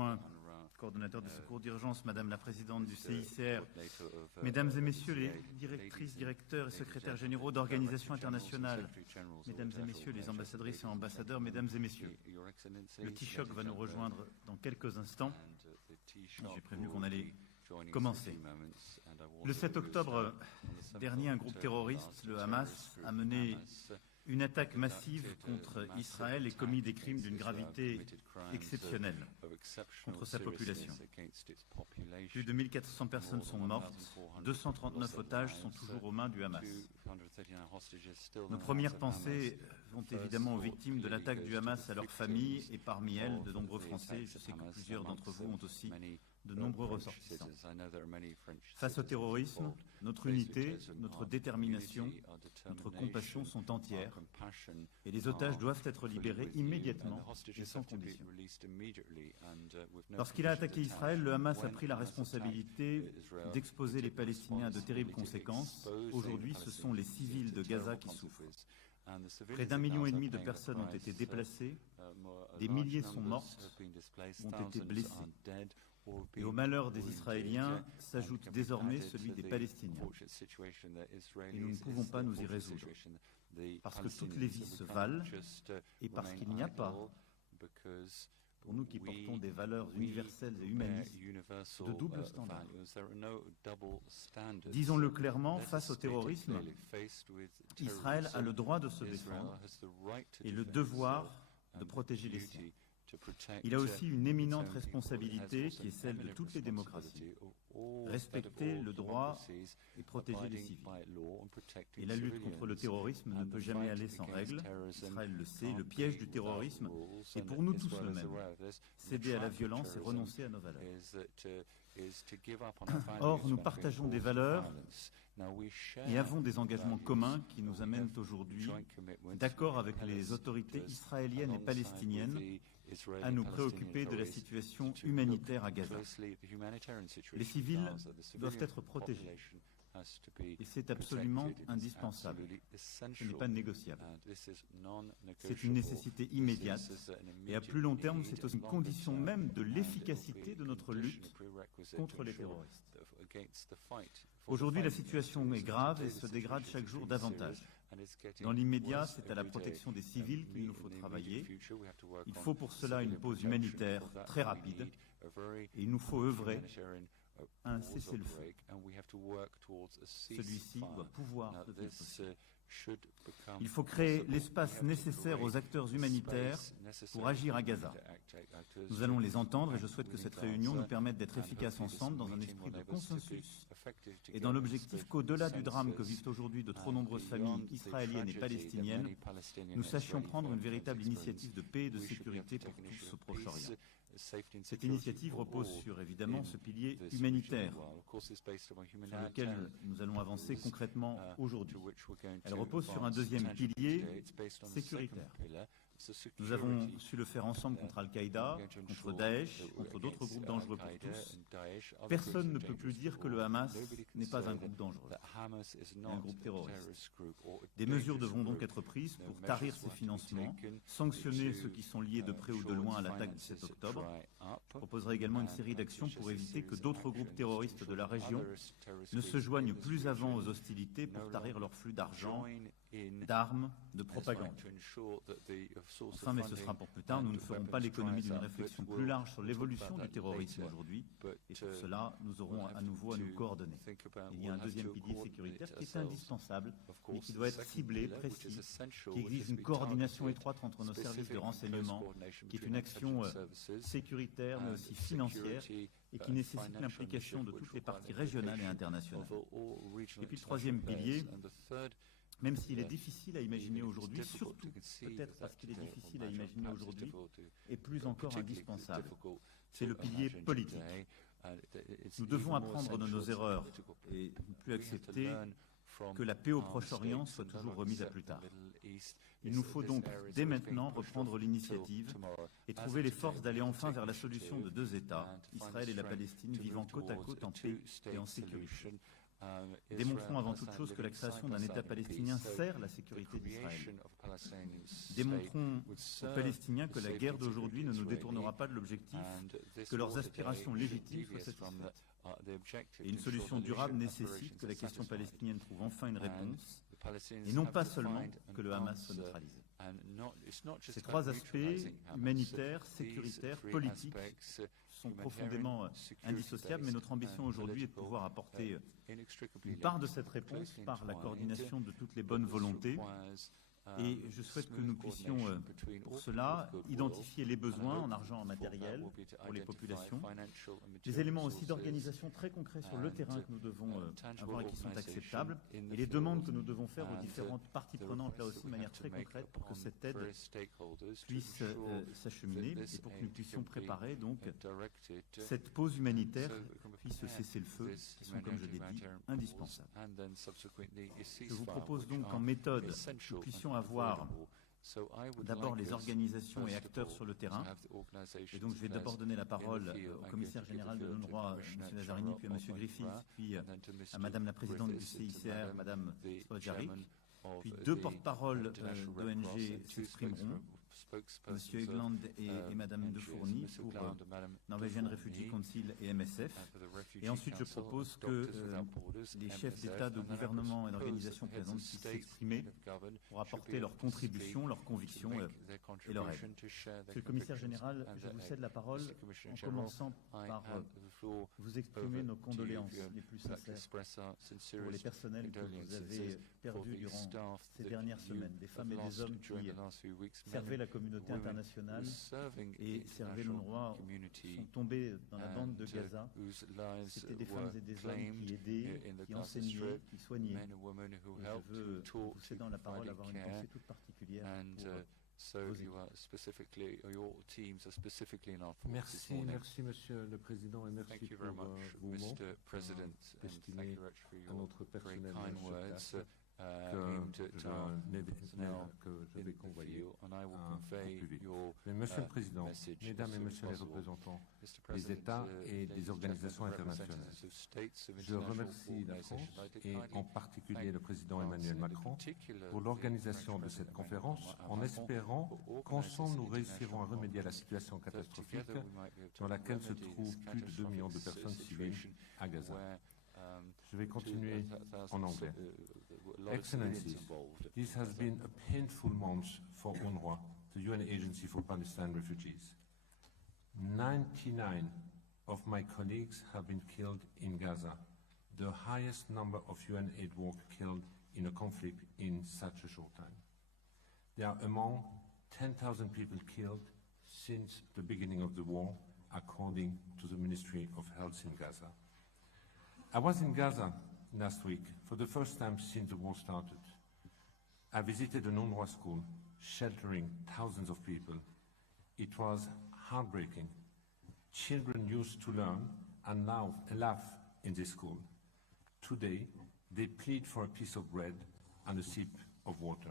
adjoint, coordonnateur des secours d'urgence, Madame la Présidente du CICR, Mesdames et Messieurs les directrices, directeurs et secrétaires généraux d'organisations internationales, Mesdames et Messieurs les ambassadrices et ambassadeurs, Mesdames et Messieurs, le Taoiseach va nous rejoindre dans quelques instants. J'ai prévenu qu'on allait commencer. Le 7 octobre dernier, un groupe terroriste, le Hamas, a mené une attaque massive contre Israël et commis des crimes d'une gravité exceptionnelle contre sa population. Plus de 1400 personnes sont mortes, 239 otages sont toujours aux mains du Hamas. Nos premières pensées vont évidemment aux victimes de l'attaque du Hamas, à leurs familles et parmi elles de nombreux Français. Je sais que plusieurs d'entre vous ont aussi de nombreux ressortissants. Face au terrorisme, notre unité, notre détermination, notre compassion sont entières et les otages doivent être libérés immédiatement et sans condition. Lorsqu'il a attaqué Israël, le Hamas a pris la responsabilité d'exposer les Palestiniens à de terribles conséquences. Aujourd'hui, ce sont les civils de Gaza qui souffrent. Près d'1,5 million de personnes ont été déplacées, des milliers sont mortes, ont été blessées. Et au malheur des Israéliens s'ajoute désormais celui des Palestiniens. Et nous ne pouvons pas nous y résoudre, parce que toutes les vies se valent et parce qu'il n'y a pas, pour nous qui portons des valeurs universelles et humanistes, de double standard. Disons-le clairement, face au terrorisme, Israël a le droit de se défendre et le devoir de protéger les siens. Il a aussi une éminente responsabilité qui est celle de toutes les démocraties. Respecter le droit et protéger les civils. Et la lutte contre le terrorisme ne peut jamais aller sans règles. Israël le sait, le piège du terrorisme est pour nous tous le même. Céder à la violence et renoncer à nos valeurs. Or, nous partageons des valeurs et avons des engagements communs qui nous amènent aujourd'hui, d'accord avec les autorités israéliennes et palestiniennes, à nous préoccuper de la situation humanitaire à Gaza. Les civils doivent être protégés. Et c'est absolument indispensable. Ce n'est pas négociable. C'est une nécessité immédiate. Et à plus long terme, c'est aussi une condition même de l'efficacité de notre lutte contre les terroristes. Aujourd'hui, la situation est grave et se dégrade chaque jour davantage. Dans l'immédiat, c'est à la protection des civils qu'il nous faut travailler. Il faut pour cela une pause humanitaire très rapide. Et il nous faut œuvrer à un cessez-le-feu. Celui-ci doit pouvoir devenir possible. Il faut créer l'espace nécessaire aux acteurs humanitaires pour agir à Gaza. Nous allons les entendre et je souhaite que cette réunion nous permette d'être efficaces ensemble dans un esprit de consensus et dans l'objectif qu'au-delà du drame que vivent aujourd'hui de trop nombreuses familles israéliennes et palestiniennes, nous sachions prendre une véritable initiative de paix et de sécurité pour tous au Proche-Orient. Cette initiative repose sur, évidemment, ce pilier humanitaire sur lequel nous allons avancer concrètement aujourd'hui. Elle repose sur un deuxième pilier sécuritaire. Nous avons su le faire ensemble contre Al-Qaïda, contre Daesh, contre d'autres groupes dangereux pour tous. Personne ne peut plus dire que le Hamas n'est pas un groupe dangereux, mais un groupe terroriste. Des mesures devront donc être prises pour tarir ces financements, sanctionner ceux qui sont liés de près ou de loin à l'attaque du 7 octobre. Je proposerai également une série d'actions pour éviter que d'autres groupes terroristes de la région ne se joignent plus avant aux hostilités pour tarir leur flux d'argent, d'armes, de propagande. Enfin, mais ce sera pour plus tard, nous ne ferons pas l'économie d'une réflexion plus large sur l'évolution du terrorisme aujourd'hui, et pour cela, nous aurons à nouveau à nous coordonner. Il y a un deuxième pilier sécuritaire qui est indispensable, mais qui doit être ciblé, précis, qui exige une coordination étroite entre nos services de renseignement, qui est une action sécuritaire, mais aussi financière, et qui nécessite l'implication de toutes les parties régionales et internationales. Et puis le troisième pilier, même s'il est difficile à imaginer aujourd'hui, surtout peut-être parce qu'il est difficile à imaginer aujourd'hui, et plus encore indispensable, c'est le pilier politique. Nous devons apprendre de nos erreurs et ne plus accepter que la paix au Proche-Orient soit toujours remise à plus tard. Il nous faut donc, dès maintenant, reprendre l'initiative et trouver les forces d'aller enfin vers la solution de deux États, Israël et la Palestine, vivant côte à côte en paix et en sécurité. Démontrons avant toute chose que la création d'un État palestinien sert la sécurité d'Israël. Démontrons aux Palestiniens que la guerre d'aujourd'hui ne nous détournera pas de l'objectif que leurs aspirations légitimes soient satisfaites. Et une solution durable nécessite que la question palestinienne trouve enfin une réponse, et non pas seulement que le Hamas soit neutralisé. Ces trois aspects, humanitaires, sécuritaires, politiques, sont profondément indissociables, mais notre ambition aujourd'hui est de pouvoir apporter une part de cette réponse par la coordination de toutes les bonnes volontés. Et je souhaite que nous puissions, pour cela, identifier les besoins en argent, en matériel, pour les populations, des éléments aussi d'organisation très concrets sur le terrain que nous devons avoir et qui sont acceptables, et les demandes que nous devons faire aux différentes parties prenantes, là aussi de manière très concrète, pour que cette aide puisse s'acheminer et pour que nous puissions préparer donc cette pause humanitaire puis ce cessez-le-feu qui sont, comme je l'ai dit, indispensables. Je vous propose donc qu'en méthode, nous puissions avoir d'abord les organisations et acteurs sur le terrain. Et donc je vais d'abord donner la parole au commissaire général de l'UNRWA, M. Lazzarini, puis à M. Griffiths, puis à Mme la présidente du CICR, Mme Spoljaric. Puis deux porte-paroles d'ONG s'exprimeront, M. Egland et Mme De Fourny pour Norwegian Refugee Council et MSF. Et ensuite, je propose que les chefs d'État, de gouvernement et d'organisations présentes puissent s'exprimer pour apporter leur contribution, leurs convictions et leur aide. Monsieur le commissaire général, je vous cède la parole en commençant par vous exprimer nos condoléances les plus sincères pour les personnels que vous avez perdus durant ces dernières semaines, des femmes et des hommes qui servaient la communauté internationale et servaient l'UNRWA sont tombés dans la bande de Gaza. C'était des femmes et des hommes qui aidaient, qui enseignaient, qui soignaient. Et je veux, vous cédant la parole, avoir une pensée toute particulière Merci, Monsieur le Président, et merci pour vos mots destinés à notre personnel que je vais convoyer au plus vite. Mais Monsieur le Président, Mesdames et Messieurs les représentants des États et des organisations internationales, je remercie la France et en particulier le Président Emmanuel Macron pour l'organisation de cette conférence en espérant qu'ensemble nous réussirons à remédier à la situation catastrophique dans laquelle se trouvent plus de 2 millions de personnes civiles à Gaza. Je vais continuer en anglais. Excellencies, this has been a painful month for UNRWA, the UN Agency for Palestine Refugees. 99 of my colleagues have been killed in Gaza, the highest number of UN aid workers killed in a conflict in such a short time. They are among 10,000 people killed since the beginning of the war, according to the Ministry of Health in Gaza. I was in Gaza last week for the first time since the war started. I visited an UNRWA school sheltering thousands of people. It was heartbreaking. Children used to learn and now laugh in this school. Today, they plead for a piece of bread and a sip of water.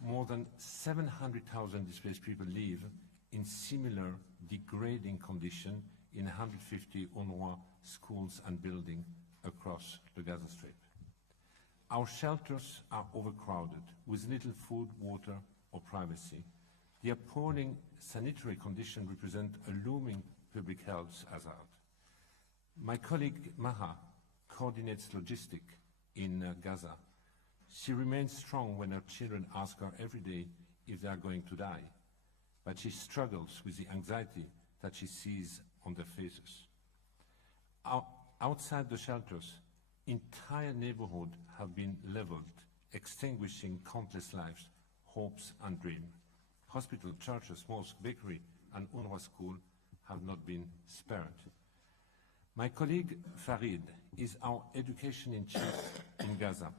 More than 700,000 displaced people live in similar degrading conditions in 150 UNRWA schools and buildings across the Gaza Strip. Our shelters are overcrowded with little food, water, or privacy. The appalling sanitary conditions represent a looming public health hazard. My colleague Maha coordinates logistics in Gaza. She remains strong when her children ask her every day if they are going to die, but she struggles with the anxiety that she sees on their faces. Outside the shelters, entire neighborhoods have been leveled, extinguishing countless lives, hopes and dreams. Hospitals, churches, mosques, bakery and UNRWA school have not been spared. My colleague Farid is our education in chief in Gaza.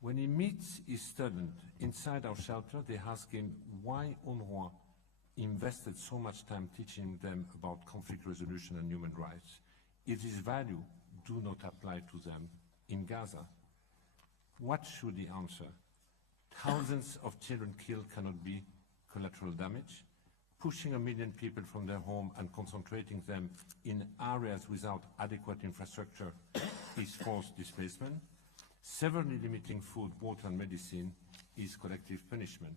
When he meets his students inside our shelter, they ask him why UNRWA invested so much time teaching them about conflict resolution and human rights, if these values do not apply to them in Gaza. What should he answer? Thousands of children killed cannot be collateral damage. pushing 1 million people from their home and concentrating them in areas without adequate infrastructure is forced displacement. Severely limiting food, water and medicine is collective punishment.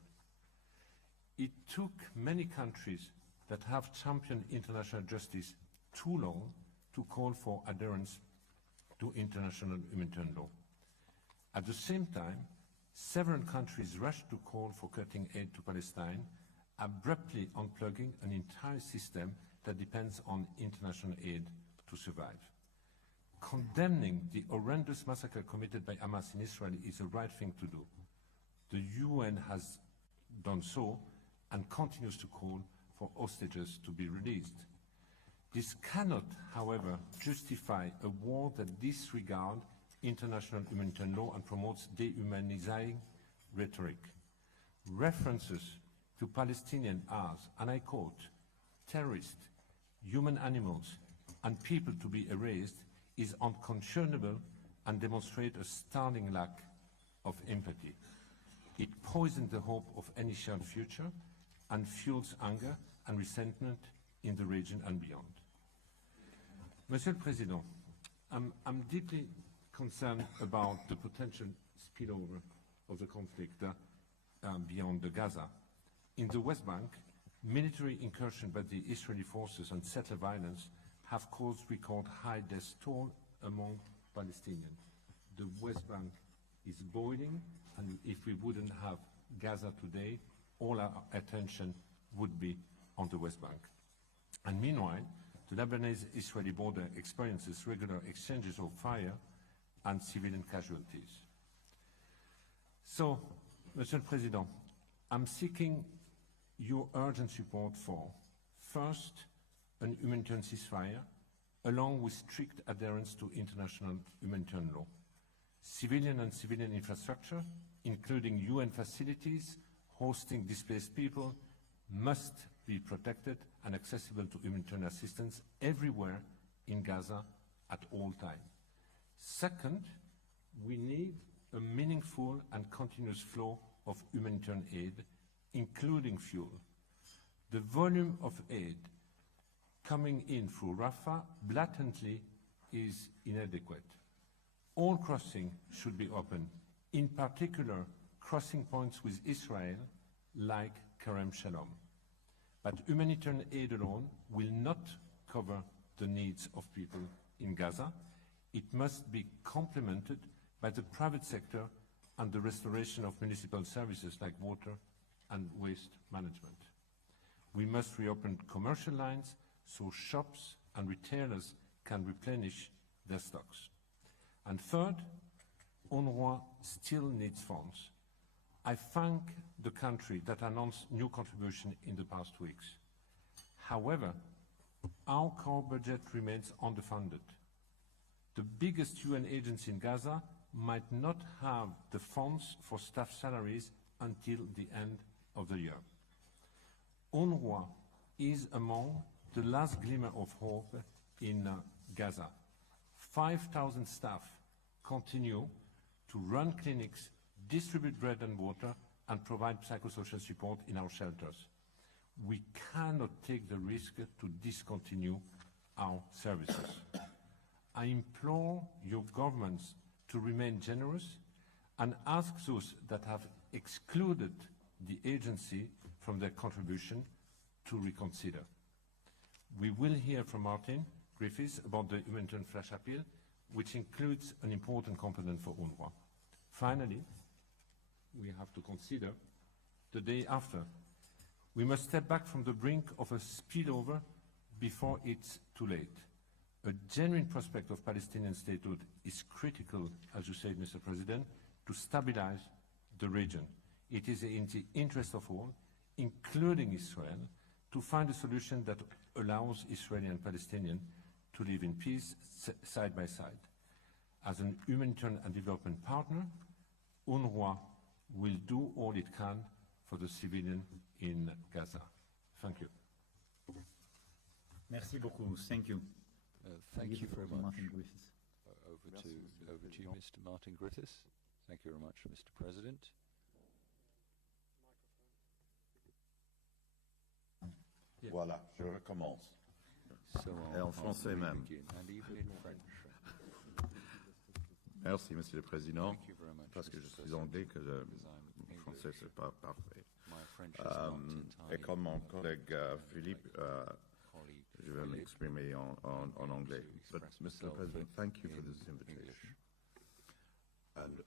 It took many countries that have championed international justice too long to call for adherence to international humanitarian law. At the same time, several countries rushed to call for cutting aid to Palestine, abruptly unplugging an entire system that depends on international aid to survive. Condemning the horrendous massacre committed by Hamas in Israel is the right thing to do. The UN has done so and continues to call for hostages to be released. This cannot, however, justify a war that disregards international humanitarian law and promotes dehumanizing rhetoric. References to Palestinians as, and I quote, terrorists, human animals, and people to be erased is unconscionable and demonstrates a startling lack of empathy. It poisons the hope of any shared future and fuels anger and resentment in the region and beyond. Monsieur le Président, I'm deeply concerned about the potential spillover of the conflict beyond the Gaza. In the West Bank, military incursion by the Israeli forces and settler violence have caused record high death toll among Palestinians. The West Bank is boiling, and if we wouldn't have Gaza today, all our attention would be on the West Bank. And meanwhile, the Lebanese-Israeli border experiences regular exchanges of fire and civilian casualties. So, Monsieur le Président, I'm seeking your urgent support for, first, an humanitarian ceasefire, along with strict adherence to international humanitarian law. Civilian and civilian infrastructure, including UN facilities hosting displaced people, must be protected and accessible to humanitarian assistance everywhere in Gaza at all times. Second, we need a meaningful and continuous flow of humanitarian aid, including fuel. The volume of aid coming in through Rafah blatantly is inadequate. All crossings should be open, in particular crossing points with Israel like Kerem Shalom. But humanitarian aid alone will not cover the needs of people in Gaza. It must be complemented by the private sector and the restoration of municipal services like water and waste management. We must reopen commercial lines so shops and retailers can replenish their stocks. And third, UNRWA still needs funds. I thank the country that announced new contribution in the past weeks. However, our core budget remains underfunded. The biggest UN agency in Gaza might not have the funds for staff salaries until the end of the year. UNRWA is among the last glimmer of hope in Gaza. 5,000 staff continue to run clinics, distribute bread and water, and provide psychosocial support in our shelters. We cannot take the risk to discontinue our services. I implore your governments to remain generous and ask those that have excluded the agency from their contribution to reconsider. We will hear from Martin Griffiths about the humanitarian flash appeal, which includes an important component for UNRWA. Finally, we have to consider the day after. We must step back from the brink of a spillover before it's too late. A genuine prospect of Palestinian statehood is critical, as you said, Mr. President, to stabilize the region. It is in the interest of all, including Israel, to find a solution that allows Israeli and Palestinians to live in peace side by side. As an humanitarian and development partner, UNRWA will do all it can for the civilian in Gaza. Thank you. Merci beaucoup. Thank you. Thank you very much. Martin Griffiths. Over to you, Mr. Martin Griffiths. Thank you very much, Mr. President. Yeah. Voilà, je recommence. So Et en français même. and even in French. Merci, Monsieur le Président. Thank you very much, Parce que Mr. je suis President, anglais, que because mon I'm français English. c'est pas parfait. My French is not Et entirely comme mon collègue Philippe, colleague je vais Philippe, m'exprimer en anglais. to But, express Mr. myself President, thank you for in this English. invitation. And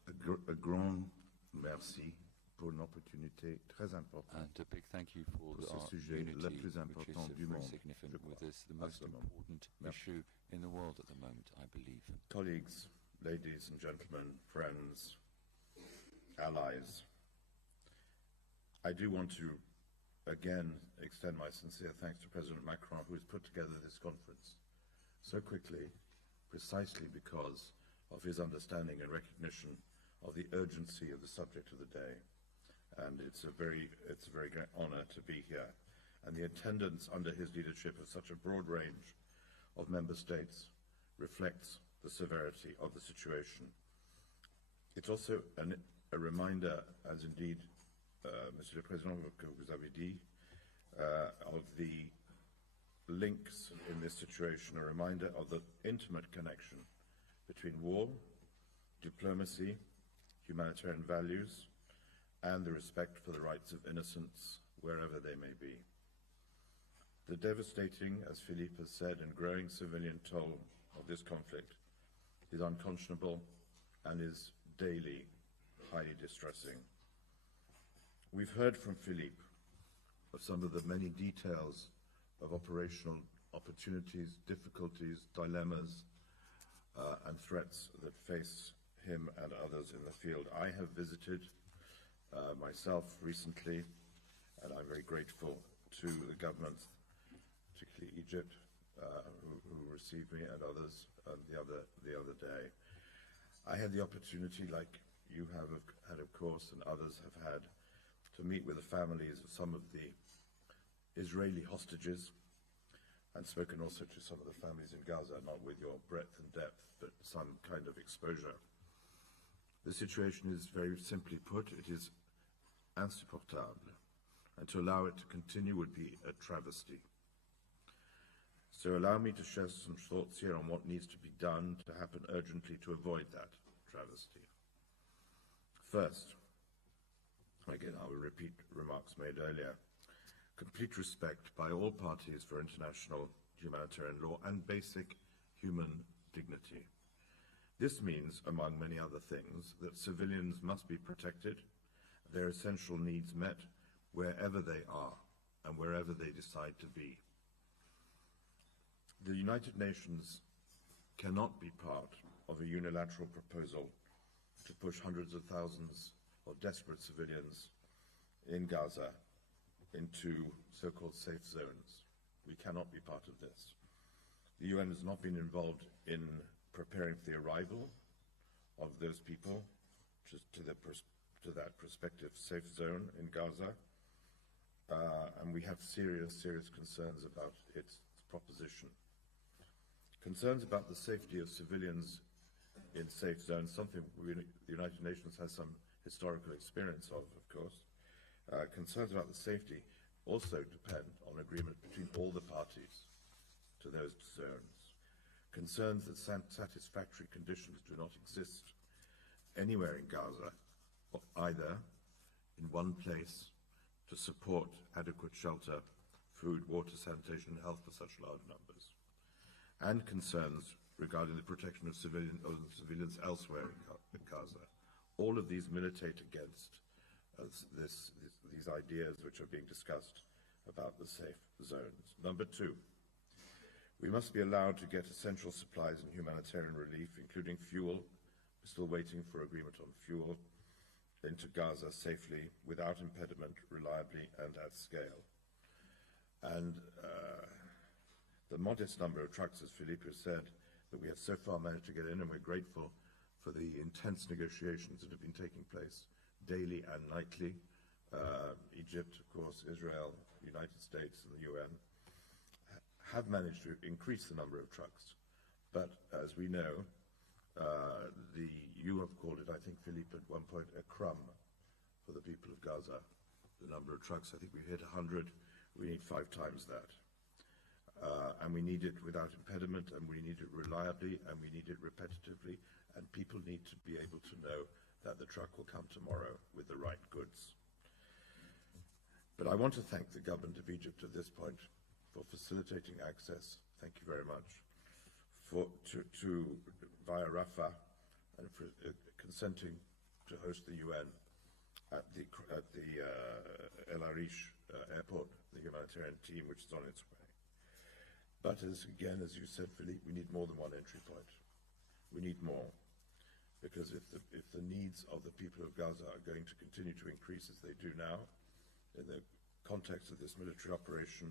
a grand merci pour une opportunité très importante And a big thank you for pour ce our sujet unity, le plus which is important du very monde, significant je with crois, this, the à most ce moment. important Merci. issue in the world at the moment, I believe. Colleagues, ladies and gentlemen, friends, allies, I do want to again extend my sincere thanks to President Macron, who has put together this conference so quickly, precisely because of his understanding and recognition of the urgency of the subject of the day. And it's a very great honor to be here. And the attendance under his leadership of such a broad range of member states reflects the severity of the situation. It's also a reminder, as indeed, Monsieur le Président, que vous avez dit, of the links in this situation, a reminder of the intimate connection between war, diplomacy, humanitarian values, and the respect for the rights of innocents wherever they may be. The devastating, as Philippe has said, and growing civilian toll of this conflict is unconscionable and is daily highly distressing. We've heard from Philippe of some of the many details of operational opportunities, difficulties, dilemmas, and threats that face him and others in the field. I have visited myself recently, and I'm very grateful to the governments, particularly Egypt, who received me, and others the other day. I had the opportunity, like you have had, of course, and others have had, to meet with the families of some of the Israeli hostages, and spoken also to some of the families in Gaza, not with your breadth and depth, but some kind of exposure. The situation is very simply put, it is insupportable, and to allow it to continue would be a travesty. So allow me to share some thoughts here on what needs to be done to happen urgently to avoid that travesty. First, again, I will repeat remarks made earlier, complete respect by all parties for international humanitarian law and basic human dignity. This means, among many other things, that civilians must be protected, their essential needs met wherever they are and wherever they decide to be. The United Nations cannot be part of a unilateral proposal to push hundreds of thousands of desperate civilians in Gaza into so-called safe zones. We cannot be part of this. The UN has not been involved in preparing for the arrival of those people to that prospective safe zone in Gaza, and we have serious concerns about its proposition. Concerns about the safety of civilians in safe zones, something the United Nations has some historical experience of course. Concerns about the safety also depend on agreement between all the parties to those zones. Concerns that satisfactory conditions do not exist anywhere in Gaza, or either in one place to support adequate shelter, food, water, sanitation, and health for such large numbers, and concerns regarding the protection of civilians elsewhere in Gaza. All of these militate against these ideas which are being discussed about the safe zones. Number two, we must be allowed to get essential supplies and humanitarian relief, including fuel. We're still waiting for agreement on fuel into Gaza safely, without impediment, reliably, and at scale. And the modest number of trucks, as Philippe has said, that we have so far managed to get in, and we're grateful for the intense negotiations that have been taking place daily and nightly. Egypt, of course, Israel, the United States, and the UN have managed to increase the number of trucks. But as we know, you have called it, I think, Philippe, at one point, a crumb for the people of Gaza. The number of trucks, I think we hit 100. We need 5 times that. And we need it without impediment, and we need it reliably, and we need it repetitively, and people need to be able to know that the truck will come tomorrow with the right goods. But I want to thank the government of Egypt at this point for facilitating access. Thank you very much. Via Rafah, and for consenting to host the UN at the El Arish airport, the humanitarian team which is on its way. But as you said, Philippe, we need more than one entry point. We need more, because if the needs of the people of Gaza are going to continue to increase as they do now, in the context of this military operation,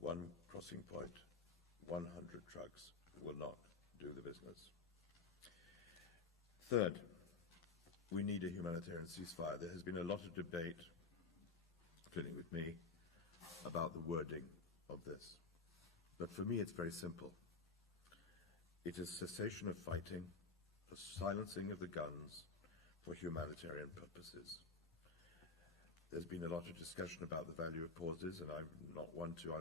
one crossing point, 100 trucks will not do the business. Third, we need a humanitarian ceasefire. There has been a lot of debate, including with me, about the wording of this. But for me, it's very simple. It is cessation of fighting, the silencing of the guns for humanitarian purposes. There's been a lot of discussion about the value of pauses, and I'm not one to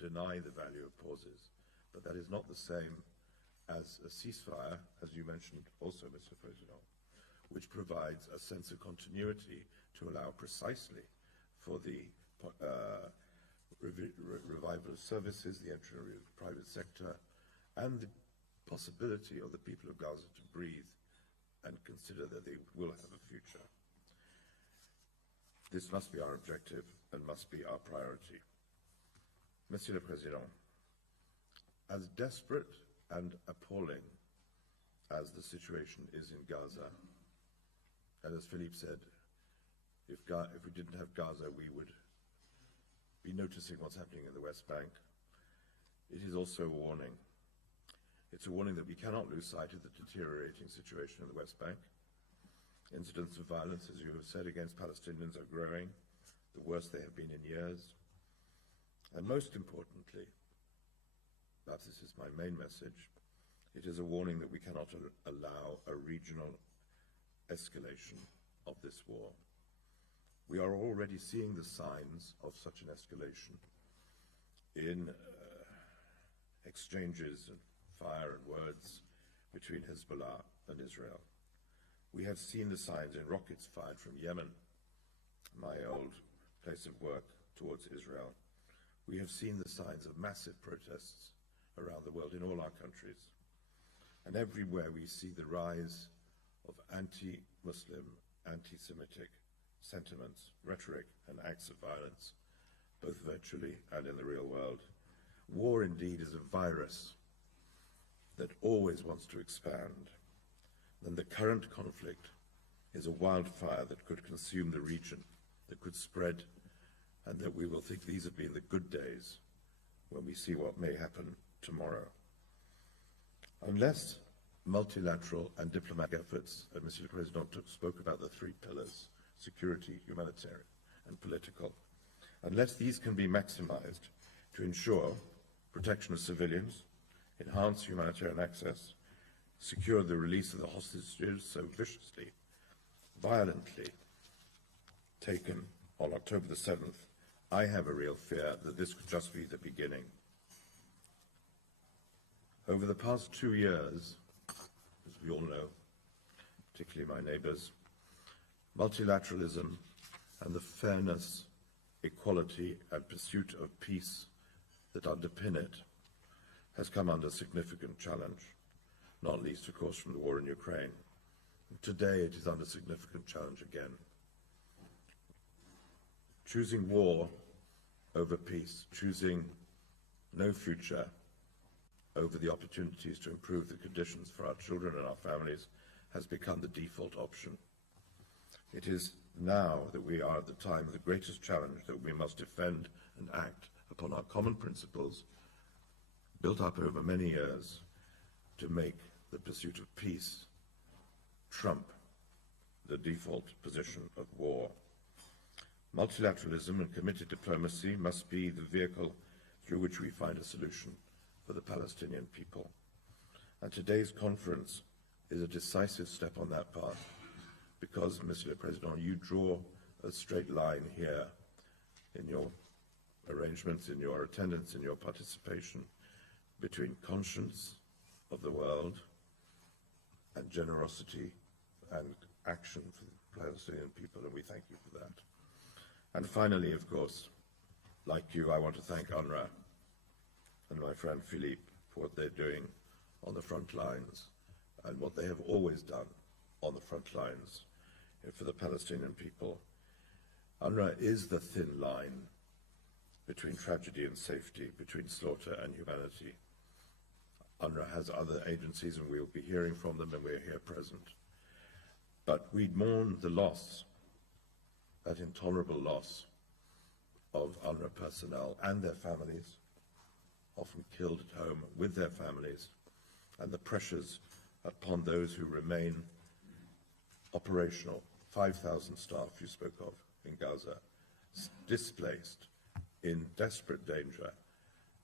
deny the value of pauses, but that is not the same as a ceasefire, as you mentioned also, Mr. President, which provides a sense of continuity to allow precisely for the revival of services, the entry of the private sector, and the possibility of the people of Gaza to breathe and consider that they will have a future. This must be our objective and must be our priority. Monsieur le Président, as desperate and appalling as the situation is in Gaza, and as Philippe said, if we didn't have Gaza, we would be noticing what's happening in the West Bank. It is also a warning. It's a warning that we cannot lose sight of the deteriorating situation in the West Bank. Incidents of violence, as you have said, against Palestinians are growing, the worst they have been in years. And most importantly, perhaps this is my main message, it is a warning that we cannot allow a regional escalation of this war. We are already seeing the signs of such an escalation in exchanges and fire and words between Hezbollah and Israel. We have seen the signs in rockets fired from Yemen, my old place of work, towards Israel. We have seen the signs of massive protests around the world in all our countries. And everywhere we see the rise of anti-Muslim, anti-Semitic sentiments, rhetoric, and acts of violence, both virtually and in the real world. War indeed is a virus that always wants to expand. And the current conflict is a wildfire that could consume the region, that could spread, and that we will think these have been the good days when we see what may happen tomorrow. Unless multilateral and diplomatic efforts, and Monsieur le Président spoke about the 3 pillars, security, humanitarian, and political, unless these can be maximized to ensure protection of civilians, enhance humanitarian access, secure the release of the hostages so viciously, violently taken on October the 7th, I have a real fear that this could just be the beginning. Over the past 2 years, as we all know, particularly my neighbors, multilateralism and the fairness, equality, and pursuit of peace that underpin it has come under significant challenge, not least, of course, from the war in Ukraine. Today, it is under significant challenge again. Choosing war over peace, choosing no future over the opportunities to improve the conditions for our children and our families has become the default option. It is now that we are at the time of the greatest challenge that we must defend and act upon our common principles built up over many years to make the pursuit of peace trump the default position of war. Multilateralism and committed diplomacy must be the vehicle through which we find a solution for the Palestinian people. And today's conference is a decisive step on that path because, Monsieur le Président, you draw a straight line here in your arrangements, in your attendance, in your participation, between conscience of the world and generosity and action for the Palestinian people, and we thank you for that. And finally, of course, like you, I want to thank UNRWA and my friend Philippe for what they're doing on the front lines and what they have always done on the front lines for the Palestinian people. UNRWA is the thin line between tragedy and safety, between slaughter and humanity. UNRWA has other agencies, and we will be hearing from them, and we're here present. But we mourn the loss, that intolerable loss of UNRWA personnel and their families, often killed at home with their families, and the pressures upon those who remain operational. 5,000 staff you spoke of in Gaza, displaced, in desperate danger,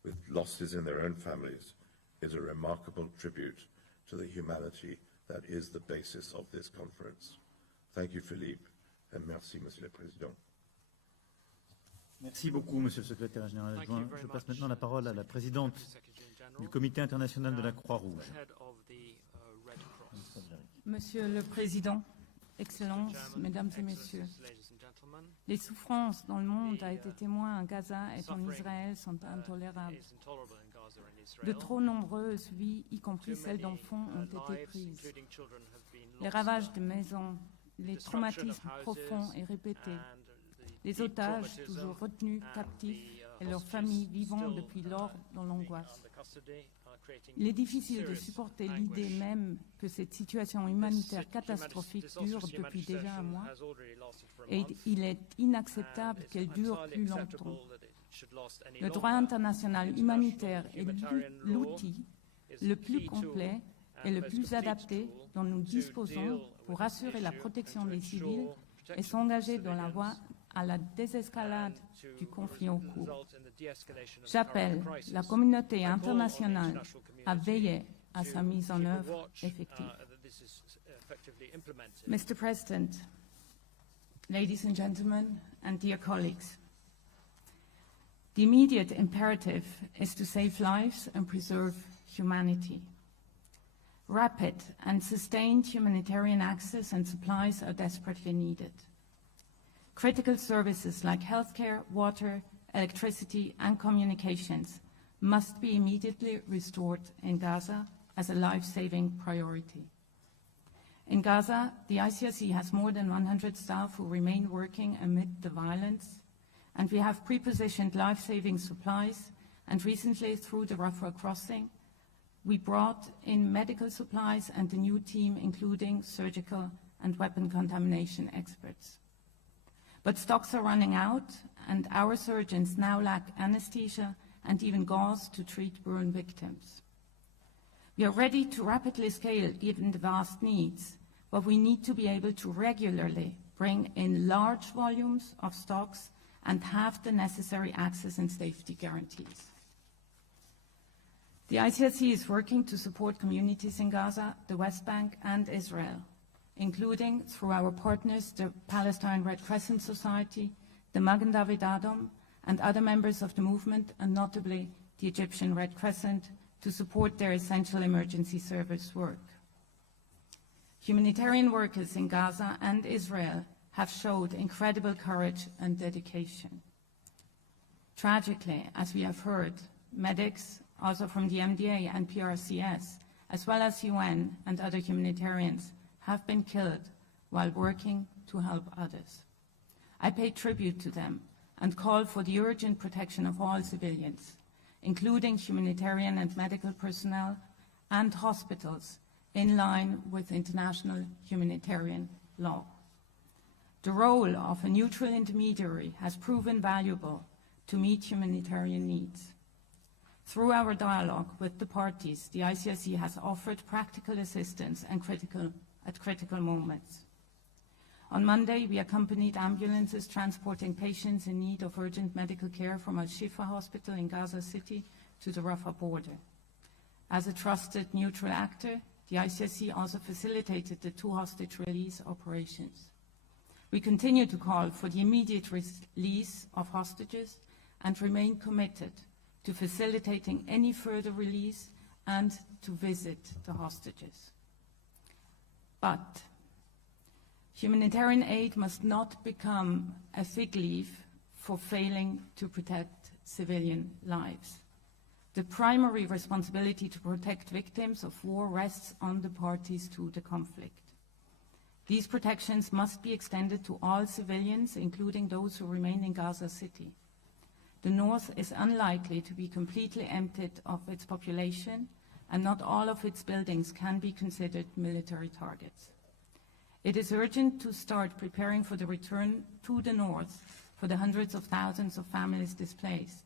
with losses in their own families, is a remarkable tribute to the humanity that is the basis of this conference. Thank you, Philippe, and merci, Monsieur le Président. Merci beaucoup, Monsieur le Secrétaire Général adjoint. Je passe maintenant la parole à la présidente du Comité international de la Croix-Rouge. Monsieur le Président, Excellences, Mesdames et Messieurs, les souffrances dont le monde a été témoin à Gaza et en Israël sont intolérables. De trop nombreuses vies, y compris celles d'enfants, ont été prises. Les ravages de maisons, les traumatismes profonds et répétés, les otages toujours retenus captifs et leurs familles vivant depuis lors dans l'angoisse. Il est difficile de supporter l'idée même que cette situation humanitaire catastrophique dure depuis déjà un mois et il est inacceptable qu'elle dure plus longtemps. Le droit international humanitaire est l'outil le plus complet et le plus adapté dont nous disposons pour assurer la protection des civils et s'engager dans la voie à la désescalade du conflit en cours. J'appelle la communauté internationale à veiller à sa mise en œuvre effective. Mr. President, ladies and gentlemen, and dear colleagues, the immediate imperative is to save lives and preserve humanity. Rapid and sustained humanitarian access and supplies are desperately needed. Critical services like healthcare, water, electricity, and communications must be immediately restored in Gaza as a life-saving priority. In Gaza, the ICRC has more than 100 staff who remain working amid the violence, and we have pre-positioned life-saving supplies, and recently, through the Rafah crossing, we brought in medical supplies and a new team, including surgical and weapon contamination experts. But stocks are running out, and our surgeons now lack anesthesia and even gauze to treat burn victims. We are ready to rapidly scale given the vast needs, but we need to be able to regularly bring in large volumes of stocks and have the necessary access and safety guarantees. The ICRC is working to support communities in Gaza, the West Bank, and Israel, including through our partners, the Palestine Red Crescent Society, the Magen David Adom, and other members of the movement, and notably the Egyptian Red Crescent, to support their essential emergency service work. Humanitarian workers in Gaza and Israel have showed incredible courage and dedication. Tragically, as we have heard, medics, also from the MDA and PRCS, as well as UN and other humanitarians, have been killed while working to help others. I pay tribute to them and call for the urgent protection of all civilians, including humanitarian and medical personnel and hospitals, in line with international humanitarian law. The role of a neutral intermediary has proven valuable to meet humanitarian needs. Through our dialogue with the parties, the ICRC has offered practical assistance and at critical moments. On Monday, we accompanied ambulances transporting patients in need of urgent medical care from Al-Shifa Hospital in Gaza City to the Rafah border. As a trusted neutral actor, the ICRC also facilitated the 2 hostage release operations. We continue to call for the immediate release of hostages and remain committed to facilitating any further release and to visit the hostages. But humanitarian aid must not become a fig leaf for failing to protect civilian lives. The primary responsibility to protect victims of war rests on the parties to the conflict. These protections must be extended to all civilians, including those who remain in Gaza City. The north is unlikely to be completely emptied of its population, and not all of its buildings can be considered military targets. It is urgent to start preparing for the return to the north for the hundreds of thousands of families displaced.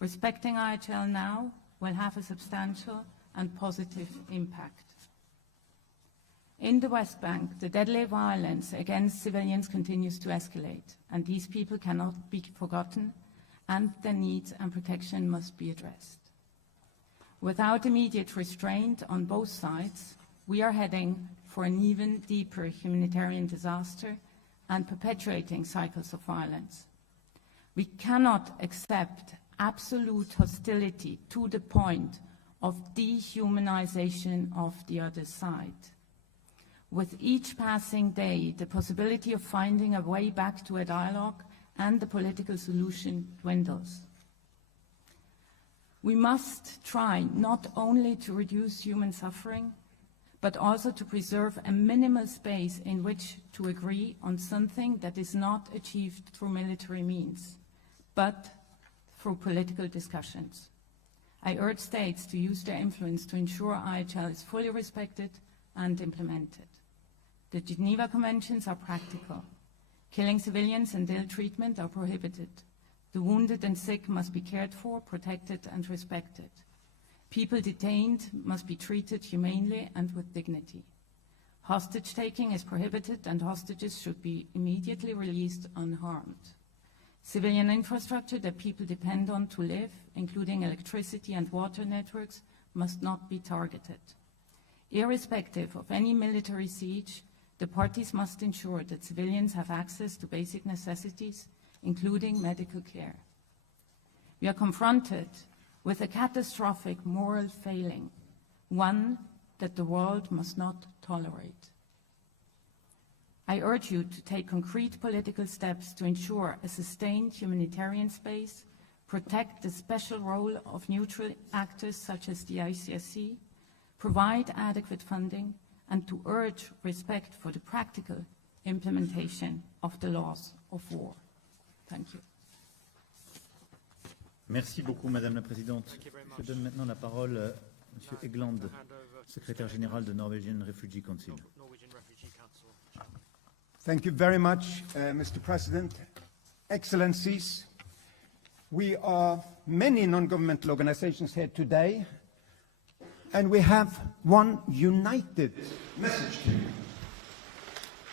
Respecting IHL now will have a substantial and positive impact. In the West Bank, the deadly violence against civilians continues to escalate, and these people cannot be forgotten, and their needs and protection must be addressed. Without immediate restraint on both sides, we are heading for an even deeper humanitarian disaster and perpetuating cycles of violence. We cannot accept absolute hostility to the point of dehumanization of the other side. With each passing day, the possibility of finding a way back to a dialogue and the political solution dwindles. We must try not only to reduce human suffering, but also to preserve a minimal space in which to agree on something that is not achieved through military means, but through political discussions. I urge states to use their influence to ensure IHL is fully respected and implemented. The Geneva Conventions are practical. Killing civilians and ill treatment are prohibited. The wounded and sick must be cared for, protected and respected. People detained must be treated humanely and with dignity. Hostage-taking is prohibited and hostages should be immediately released unharmed. Civilian infrastructure that people depend on to live, including electricity and water networks, must not be targeted. Irrespective of any military siege, the parties must ensure that civilians have access to basic necessities, including medical care. We are confronted with a catastrophic moral failing, one that the world must not tolerate. I urge you to take concrete political steps to ensure a sustained humanitarian space, protect the special role of neutral actors such as the ICRC, provide adequate funding, and to urge respect for the practical implementation of the laws of war. Thank you. Merci beaucoup, Madame la Présidente. Je donne maintenant la parole à M. Egland, secrétaire général de Norwegian Refugee Council. Thank you very much, Mr. President. Excellencies, we are many non-governmental organizations here today, and we have one united message to you.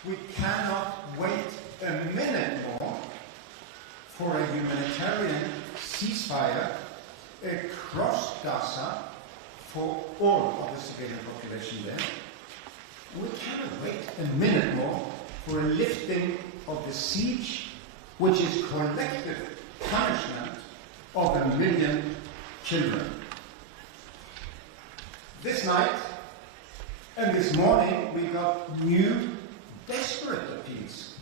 We cannot wait a minute more for a humanitarian ceasefire across Gaza for all of the civilian population there. We cannot wait a minute more for a lifting of the siege, which is collective punishment of 1 million children. This night and this morning we got new desperate appeals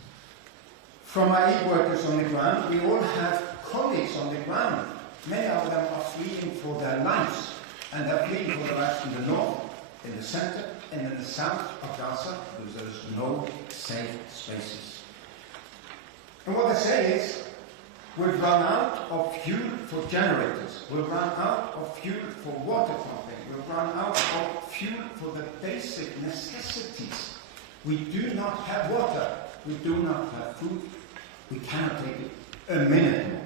from our aid workers on the ground. We all have colleagues on the ground. Many of them are fleeing for their lives, and they're fleeing for their lives in the north, in the center, and in the south of Gaza, because there is no safe spaces. And what they say is, we've run out of fuel for generators, we've run out of fuel for water pumping, we've run out of fuel for the basic necessities. We do not have water, we do not have food, we cannot take it a minute more.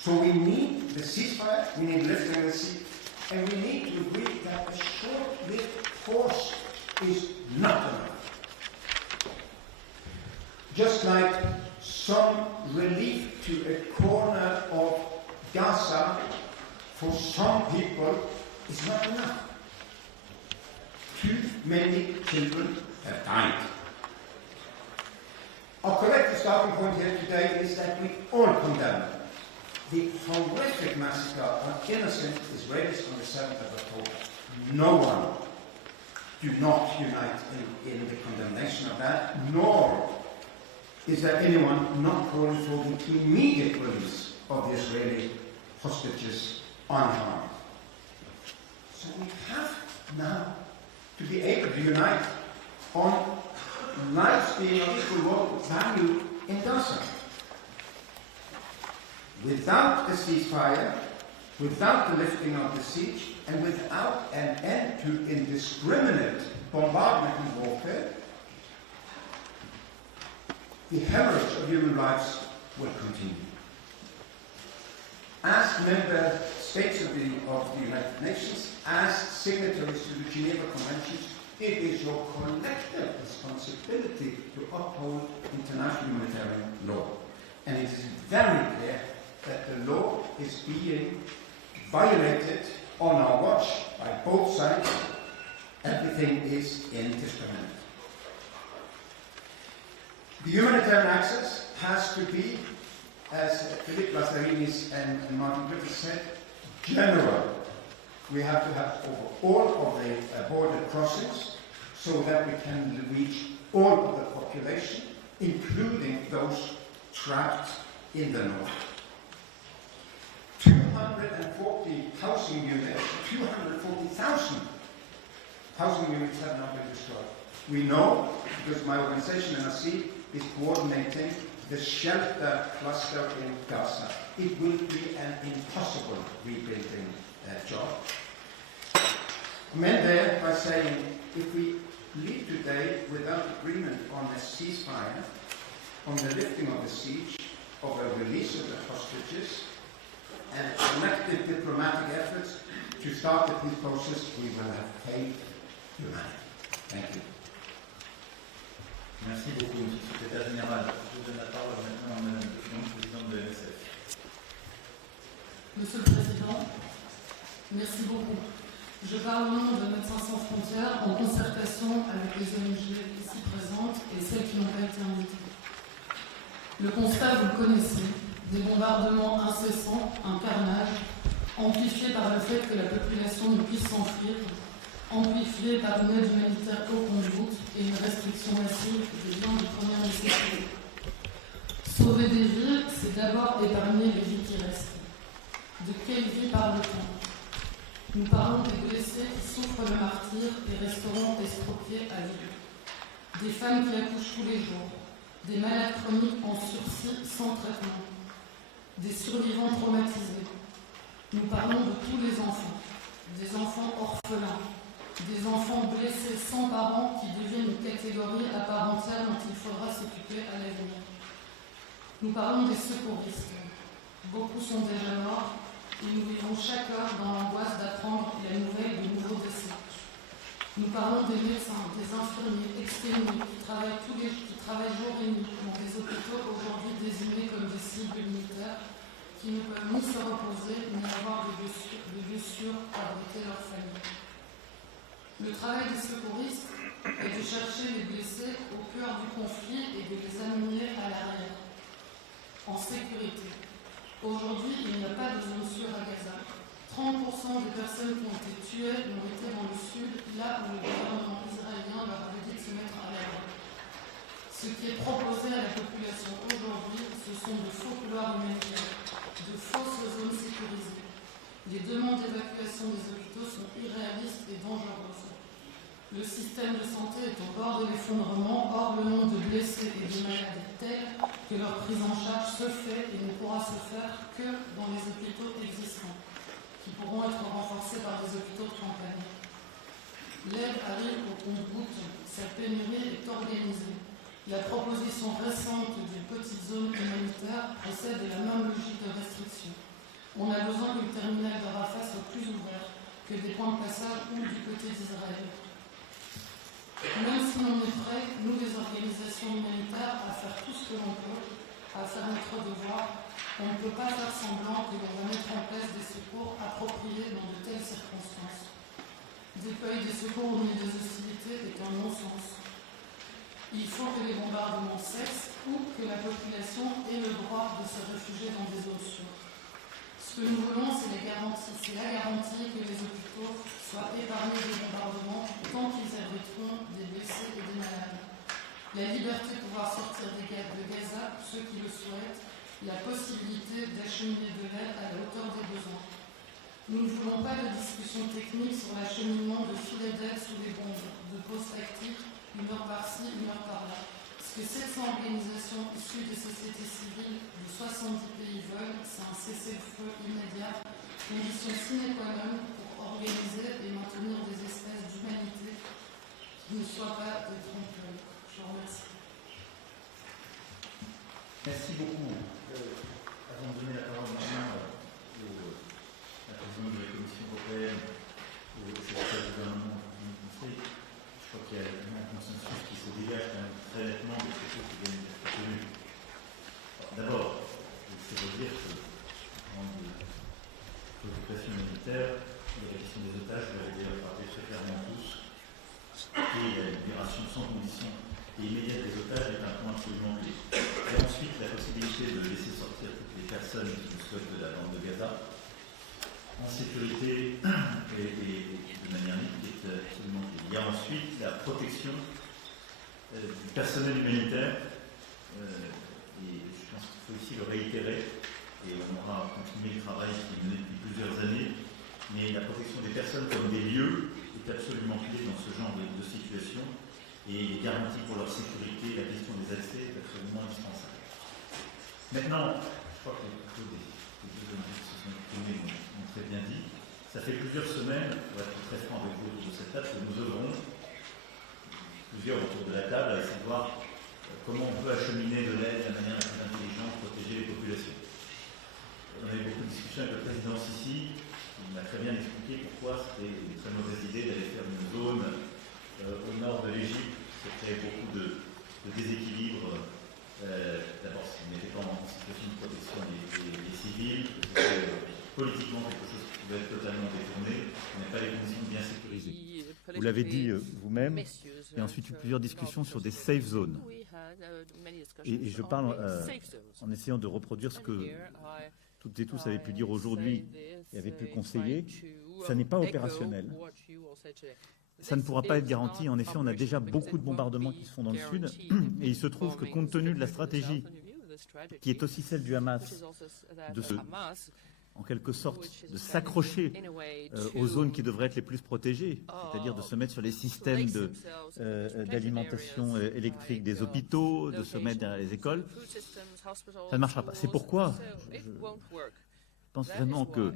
So we need the ceasefire, we need lifting the siege, and we need to agree that a short-lived force is not enough. Just like some relief to a corner of Gaza for some people is not enough. Too many children have died. Our collective starting point here today is that we all condemn the horrific massacre of innocent Israelis on the 7th of October. No one do not unite in the condemnation of that, nor is there anyone not calling for the immediate release of the Israeli hostages unharmed. So we have now to be able to unite on lives being of equal value in Gaza. Without a ceasefire, without the lifting of the siege, and without an end to indiscriminate bombardment and warfare, the hemorrhage of human lives will continue. As member states of the United Nations, as signatories to the Geneva Conventions, it is your collective responsibility to uphold international humanitarian law. And it is very clear that the law is being violated on our watch by both sides. Everything is indiscriminate. The humanitarian access has to be, as Philippe, Lazzarini and Martin Griffiths said, general. We have to have over all of the border crossings so that we can reach all of the population, including those trapped in the north. 240 housing units, 240,000 housing units have not been destroyed. We know, because my organization, NRC, is coordinating the shelter cluster in Gaza. It will be an impossible rebuilding job. I meant there by saying, if we leave today without agreement on a ceasefire, on the lifting of the siege, of a release of the hostages, and collective diplomatic efforts to start the peace process, we will have failed humanity. Thank you. Merci beaucoup, M. le Secrétaire Général. Je donne la parole maintenant à Mme le Président de l'ESF. Monsieur le Président, merci beaucoup. Je parle au nom de Médecins sans frontières en concertation avec les ONG ici présentes et celles qui n'ont pas été invitées. Le constat, vous le connaissez, des bombardements incessants, un carnage, amplifié par le fait que la population ne puisse s'enfuir, amplifié par une aide humanitaire au compte-gouttes et une restriction massive des biens de première nécessité. Sauver des vies, c'est d'abord épargner les vies qui restent. De quelle vie parle-t-on? Nous parlons des blessés qui souffrent le martyre et resteront estropiés à vie. Des femmes qui accouchent tous les jours, des malades chroniques en sursis sans traitement, des survivants traumatisés. Nous parlons de tous les enfants, des enfants orphelins, des enfants blessés sans parents qui deviennent une catégorie à part entière dont il faudra s'occuper à l'avenir. Nous parlons des secouristes. Beaucoup sont déjà morts et nous vivons chaque heure dans l'angoisse d'apprendre la nouvelle de nouveaux décès. Nous parlons des médecins, des infirmiers exténués qui travaillent jour et nuit dans des hôpitaux aujourd'hui désignés comme des cibles militaires qui ne peuvent ni se reposer ni avoir de lieux sûrs pour abriter leur famille. Le travail des secouristes est de chercher les blessés au cœur du conflit et de les amener à l'arrière, en sécurité. Aujourd'hui, il n'y a pas de zone sûre à Gaza. 30% des personnes qui ont été tuées l'ont été dans le sud, là où le gouvernement israélien leur avait dit de se mettre à l'abri. Ce qui est proposé à la population aujourd'hui, ce sont de faux couloirs humanitaires, de fausses zones sécurisées. Les demandes d'évacuation des hôpitaux sont irréalistes et dangereuses. Le système de santé est au bord de l'effondrement, or le nombre de blessés et de malades est tel que leur prise en charge se fait et ne pourra se faire que dans les hôpitaux existants, qui pourront être renforcés par des hôpitaux de campagne. L'aide arrive au compte-gouttes, sa pénurie est organisée. La proposition récente d'une petite zone humanitaire procède de la même logique de restriction. On a besoin que le terminal de Rafah soit plus ouvert, que des points de passage ou du côté d'Israël. Même si l'on est prêt, nous les organisations humanitaires, à faire tout ce que l'on peut, à faire notre devoir, on ne peut pas faire semblant que l'on va mettre en place des secours appropriés dans de telles circonstances. Déployer des secours au milieu des hostilités est un non-sens. Il faut que les bombardements cessent ou que la population ait le droit de se réfugier dans des zones sûres. Ce que nous voulons, c'est la garantie que les hôpitaux soient épargnés des bombardements tant qu'ils abriteront des blessés et des malades. La liberté de pouvoir sortir de Gaza, ceux qui le souhaitent, la possibilité d'acheminer de l'aide à la hauteur des besoins. Nous ne voulons pas de discussion technique sur l'acheminement de filets d'aide sous les bombes, de postes actifs, une heure par-ci, une heure par-là. Ce que 700 organisations issues des sociétés civiles de 70 pays veulent, c'est un cessez-le-feu immédiat, condition sine qua non pour organiser et maintenir des espèces d'humanité qui ne soient pas des trompe-l'œil. Je vous remercie. Merci beaucoup. Avant de donner la parole maintenant à la présidente de la Commission européenne, au secrétaire du gouvernement du Conseil, je crois qu'il y a un consensus qui se dégage quand même très nettement de quelque chose qui vient d'être retenu. D'abord, je veux dire que en préoccupation humanitaire, il y a la question des otages, vous l'avez déjà parlé très clairement tous, et il y a une libération sans condition et immédiate des otages est un point absolument clé. Et ensuite, la possibilité de laisser sortir toutes les personnes qui le souhaitent de la bande de Gaza en sécurité et de manière libre est absolument clé. Il y a ensuite la protection du personnel humanitaire et je pense qu'il faut ici le réitérer et on aura continué le travail qui est mené depuis plusieurs années, mais la protection des personnes comme des lieux est absolument clé dans ce genre de situation. Et les garanties pour leur sécurité, la question des accès est absolument indispensable. Maintenant, je crois que les deux hommes qui se sont exprimés l'ont très bien dit. Ça fait plusieurs semaines, pour être très franc avec vous autour de cette table, que nous œuvrons, plusieurs autour de la table, à essayer de voir comment on peut acheminer de l'aide de la manière la plus intelligente, protéger les populations. On a eu beaucoup de discussions avec le président Sisi, qui m'a très bien expliqué pourquoi c'était une très mauvaise idée d'aller faire une zone au nord de l'Égypte, ça crée beaucoup de déséquilibre. D'abord, on n'était pas en situation de protection des civils, c'était politiquement quelque chose qui pouvait être totalement détourné, on n'a pas les conditions de bien sécuriser. Vous l'avez dit vous-même, il y a ensuite eu plusieurs discussions sur des safe zones. Et je parle en essayant de reproduire ce que toutes et tous avaient pu dire aujourd'hui et avaient pu conseiller. Ça n'est pas opérationnel. Ça ne pourra pas être garanti. En effet, on a déjà beaucoup de bombardements qui se font dans le sud. Et il se trouve que compte tenu de la stratégie qui est aussi celle du Hamas, en quelque sorte, de s'accrocher aux zones qui devraient être les plus protégées, c'est-à-dire de se mettre sur les systèmes d'alimentation électrique des hôpitaux, de se mettre derrière les écoles, ça ne marchera pas. C'est pourquoi je pense vraiment que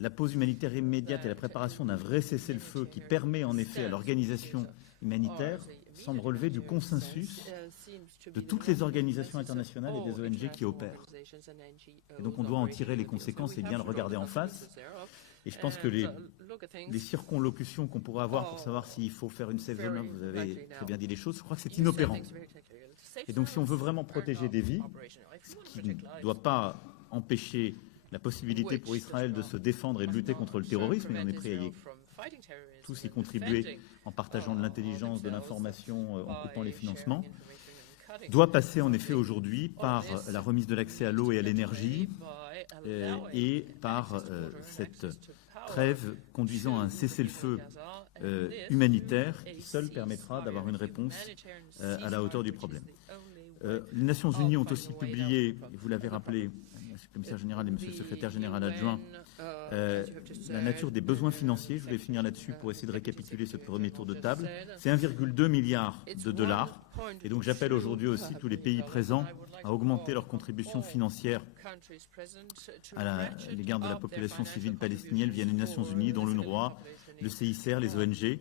la pause humanitaire immédiate et la préparation d'un vrai cessez-le-feu qui permet en effet à l'organisation humanitaire semble relever du consensus de toutes les organisations internationales et des ONG qui opèrent. Et donc on doit en tirer les conséquences et bien le regarder en face. Et je pense que les circonlocutions qu'on pourra avoir pour savoir s'il faut faire une safe zone, vous avez très bien dit les choses, je crois que c'est inopérant. Et donc si on veut vraiment protéger des vies, ce qui ne doit pas empêcher la possibilité pour Israël de se défendre et de lutter contre le terrorisme, et on est prêt à tous y contribuer en partageant de l'intelligence, de l'information, en coupant les financements, doit passer en effet aujourd'hui par la remise de l'accès à l'eau et à l'énergie et par cette trêve conduisant à un cessez-le-feu humanitaire qui seul permettra d'avoir une réponse à la hauteur du problème. Les Nations Unies ont aussi publié, et vous l'avez rappelé, Monsieur le Commissaire général et Monsieur le Secrétaire général adjoint, la nature des besoins financiers. Je voulais finir là-dessus pour essayer de récapituler ce premier tour de table. C'est 1,2 milliard de dollars. Et donc j'appelle aujourd'hui aussi tous les pays présents à augmenter leur contribution financière à l'égard de la population civile palestinienne via les Nations Unies, dont l'UNRWA, le CICR, les ONG.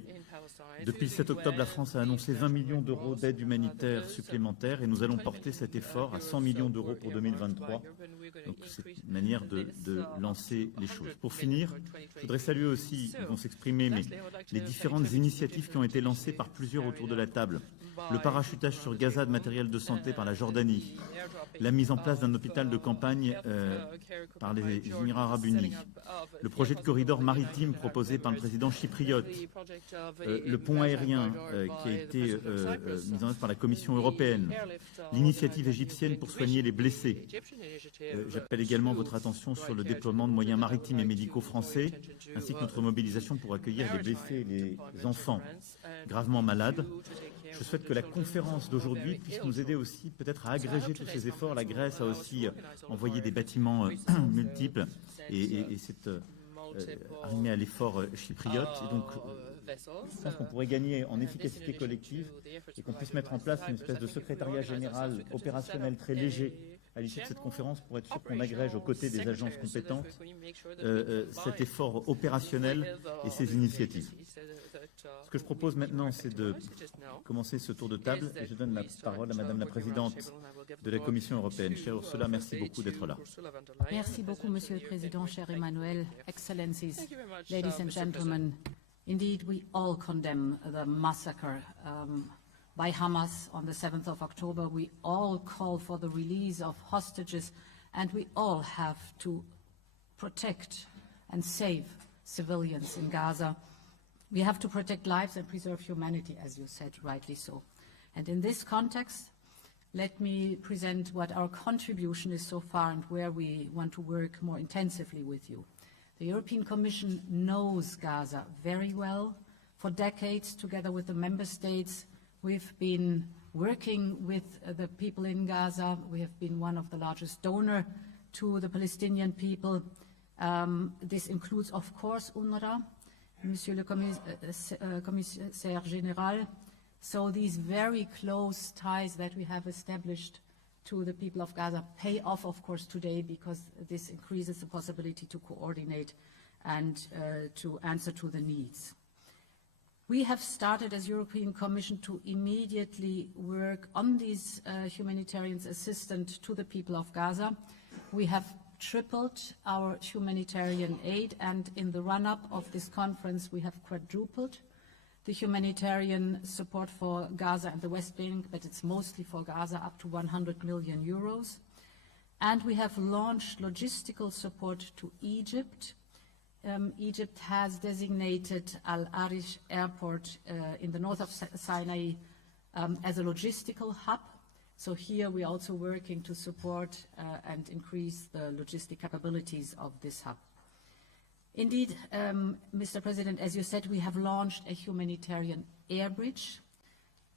Depuis le 7 octobre, la France a annoncé 20 millions d'euros d'aide humanitaire supplémentaire et nous allons porter cet effort à 100 millions d'euros pour 2023 Donc c'est une manière de lancer les choses. Pour finir, je voudrais saluer aussi, ils vont s'exprimer, mais les différentes initiatives qui ont été lancées par plusieurs autour de la table. Le parachutage sur Gaza de matériel de santé par la Jordanie, la mise en place d'un hôpital de campagne par les Émirats arabes unis, le projet de corridor maritime proposé par le président chypriote, le pont aérien qui a été mis en œuvre par la Commission européenne, l'initiative égyptienne pour soigner les blessés. J'appelle également votre attention sur le déploiement de moyens maritimes et médicaux français, ainsi que notre mobilisation pour accueillir les blessés et les enfants gravement malades. Je souhaite que la conférence d'aujourd'hui puisse nous aider aussi peut-être à agréger tous ces efforts. La Grèce a aussi envoyé des bâtiments multiples et s'est arrimée à l'effort chypriote. Et donc, je pense qu'on pourrait gagner en efficacité collective et qu'on puisse mettre en place une espèce de secrétariat général opérationnel très léger à l'issue de cette conférence pour être sûr qu'on agrège aux côtés des agences compétentes cet effort opérationnel et ces initiatives. Ce que je propose maintenant, c'est de commencer ce tour de table et je donne la parole à Madame la Présidente de la Commission européenne. Chère Ursula, merci beaucoup d'être là. Merci beaucoup, Monsieur le Président, cher Emmanuel, Excellencies, ladies and gentlemen. Indeed, we all condemn the massacre by Hamas on the 7th of October. We all call for the release of hostages, and we all have to protect and save civilians in Gaza. We have to protect lives and preserve humanity, as you said, rightly so. And in this context, let me present what our contribution is so far and where we want to work more intensively with you. The European Commission knows Gaza very well. For decades, together with the member states, we've been working with the people in Gaza. We have been one of the largest donors to the Palestinian people. This includes, of course, UNRWA, Monsieur le Commissaire Général. So these very close ties that we have established to the people of Gaza pay off, of course, today because this increases the possibility to coordinate and to answer to the needs. We have started as European Commission to immediately work on these humanitarian assistance to the people of Gaza. We have tripled our humanitarian aid, and in the run-up of this conference, we have quadrupled the humanitarian support for Gaza and the West Bank, but it's mostly for Gaza, up to 100 million euros. And we have launched logistical support to Egypt. Egypt has designated Al-Arish Airport in the north of Sinai as a logistical hub. So here we're also working to support and increase the logistic capabilities of this hub. Indeed, Mr. President, as you said, we have launched a humanitarian air bridge.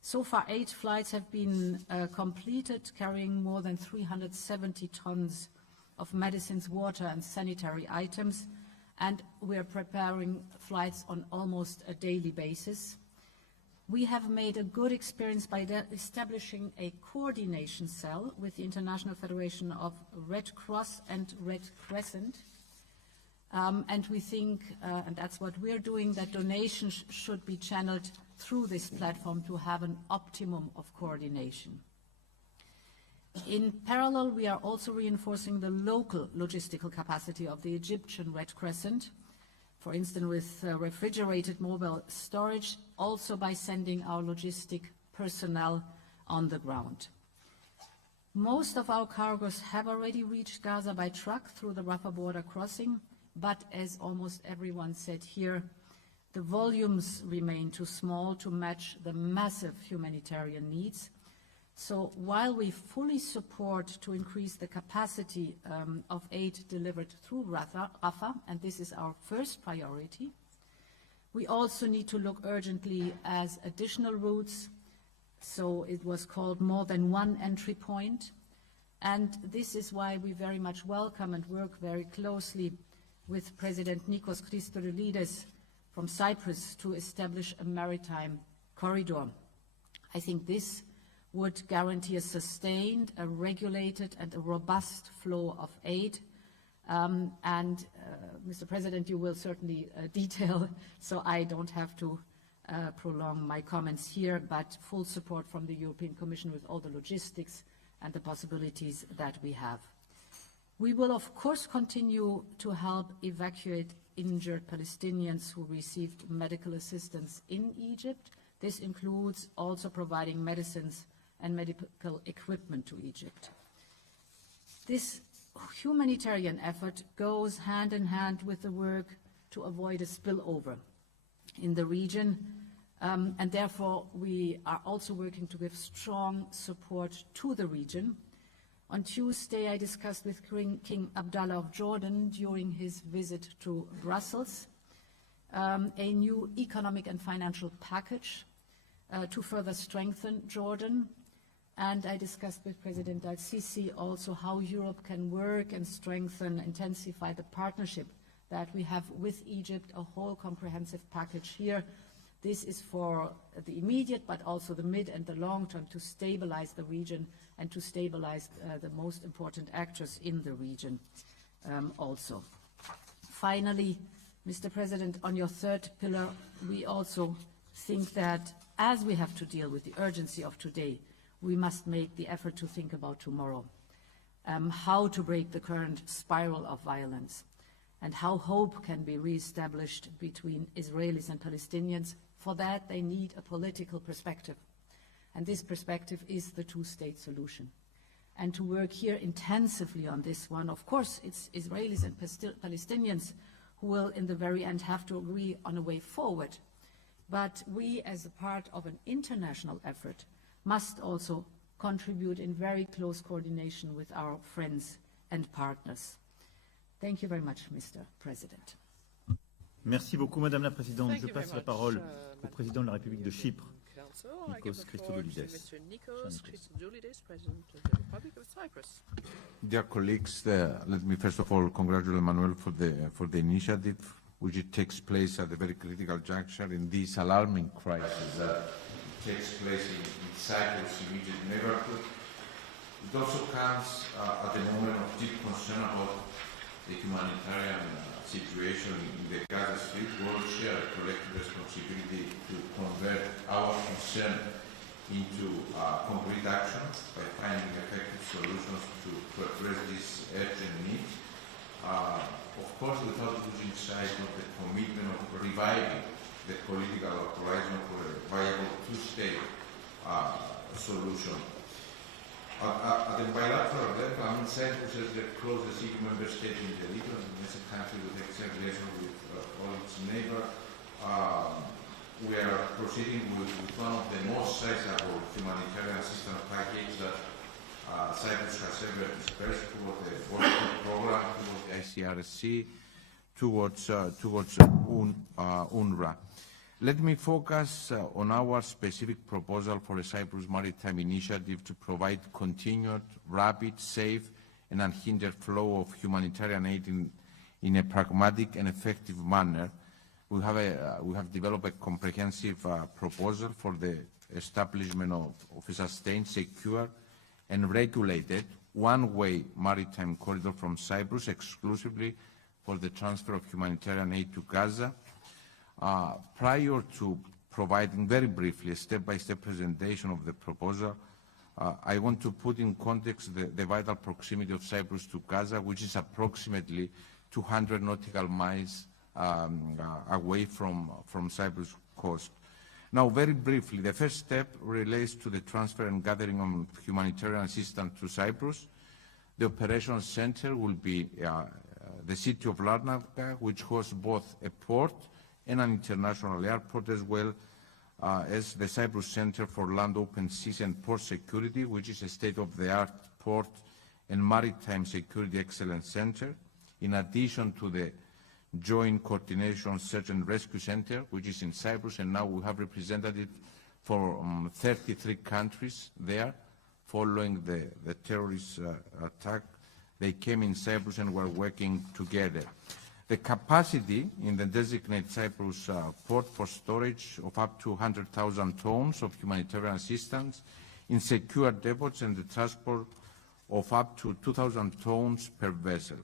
So far, 8 flights have been completed, carrying more than 370 tons of medicines, water, and sanitary items, and we are preparing flights on almost a daily basis. We have made a good experience by establishing a coordination cell with the International Federation of Red Cross and Red Crescent. And we think, and that's what we're doing, that donations should be channeled through this platform to have an optimum of coordination. In parallel, we are also reinforcing the local logistical capacity of the Egyptian Red Crescent, for instance with refrigerated mobile storage, also by sending our logistic personnel on the ground. Most of our cargoes have already reached Gaza by truck through the Rafah border crossing, but as almost everyone said here, the volumes remain too small to match the massive humanitarian needs. So while we fully support to increase the capacity of aid delivered through Rafah, and this is our first priority, we also need to look urgently as additional routes. So it was called more than one entry point. And this is why we very much welcome and work very closely with President Nikos Christodoulidis from Cyprus to establish a maritime corridor. I think this would guarantee a sustained, a regulated and a robust flow of aid. Mr. President, you will certainly detail, so I don't have to prolong my comments here, but full support from the European Commission with all the logistics and the possibilities that we have. We will, of course, continue to help evacuate injured Palestinians who received medical assistance in Egypt. This includes also providing medicines and medical equipment to Egypt. This humanitarian effort goes hand in hand with the work to avoid a spillover in the region, and therefore we are also working to give strong support to the region. On Tuesday, I discussed with King Abdullah of Jordan during his visit to Brussels a new economic and financial package to further strengthen Jordan. And I discussed with President Al-Sisi also how Europe can work and strengthen, intensify the partnership that we have with Egypt, a whole comprehensive package here. This is for the immediate, but also the mid and the long term, to stabilize the region and to stabilize the most important actors in the region also. Finally, Mr. President, on your third pillar, we also think that as we have to deal with the urgency of today, we must make the effort to think about tomorrow, how to break the current spiral of violence, and how hope can be reestablished between Israelis and Palestinians. For that, they need a political perspective, and this perspective is the two-state solution. And to work here intensively on this one, of course, it's Israelis and Palestinians who will, in the very end, have to agree on a way forward. But we, as a part of an international effort, must also contribute in very close coordination with our friends and partners. Thank you very much, Mr. President. Merci beaucoup, Madame la Présidente. Je passe la parole au Président de la République de Chypre, Nikos Christodoulides. Dear colleagues, let me first of all congratulate Emmanuel for the initiative, which it takes place at a very critical juncture in this alarming crisis that takes place in Cyprus' immediate neighborhood. It also comes at a moment of deep concern about the humanitarian situation in the Gaza Strip. We all share a collective responsibility to convert our concern into concrete action by finding effective solutions to address this urgent need. Of course, without losing sight of the commitment of reviving the political horizon for a viable two-state solution. At the bilateral level, I mean, Cyprus is the closest EU member state in the region, and it's a country with excellent relations with all its neighbors. We are proceeding with one of the most sizable humanitarian assistance packages that Cyprus has ever dispersed towards the World Program, towards the ICRC, towards UNRWA. Let me focus on our specific proposal for a Cyprus Maritime Initiative to provide continued, rapid, safe and unhindered flow of humanitarian aid in a pragmatic and effective manner. We have developed a comprehensive proposal for the establishment of a sustained, secure and regulated one-way maritime corridor from Cyprus exclusively for the transfer of humanitarian aid to Gaza. Prior to providing very briefly a step-by-step presentation of the proposal, I want to put in context the vital proximity of Cyprus to Gaza, which is approximately 200 nautical miles away from Cyprus coast. Now, very briefly, the first step relates to the transfer and gathering of humanitarian assistance to Cyprus. The operations center will be the city of Larnaca, which hosts both a port and an international airport, as well as the Cyprus Center for Land, Open Seas and Port Security, which is a state-of-the-art port and maritime security excellence center, in addition to the Joint Coordination Search and Rescue Center, which is in Cyprus, and now we have representatives for 33 countries there. Following the terrorist attack, they came in Cyprus and were working together. The capacity in the designated Cyprus port for storage of up to 100,000 tons of humanitarian assistance in secure depots and the transport of up to 2,000 tons per vessel.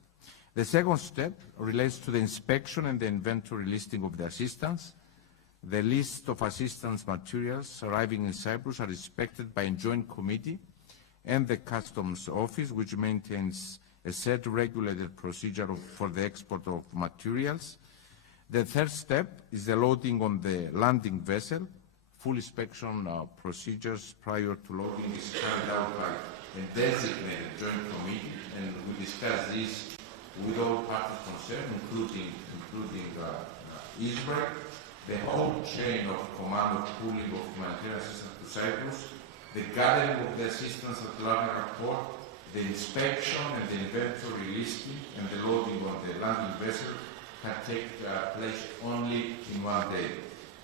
The second step relates to the inspection and the inventory listing of the assistance. The list of assistance materials arriving in Cyprus are inspected by a joint committee and the Customs Office, which maintains a set regulated procedure for the export of materials. The third step is the loading on the landing vessel. Full inspection procedures prior to loading is carried out by a designated joint committee, and we discussed this with all parties concerned, including Israel. The whole chain of command of pooling of humanitarian assistance to Cyprus, the gathering of the assistance at Larnaca port, the inspection and the inventory listing, and the loading on the landing vessel can take place only in one day.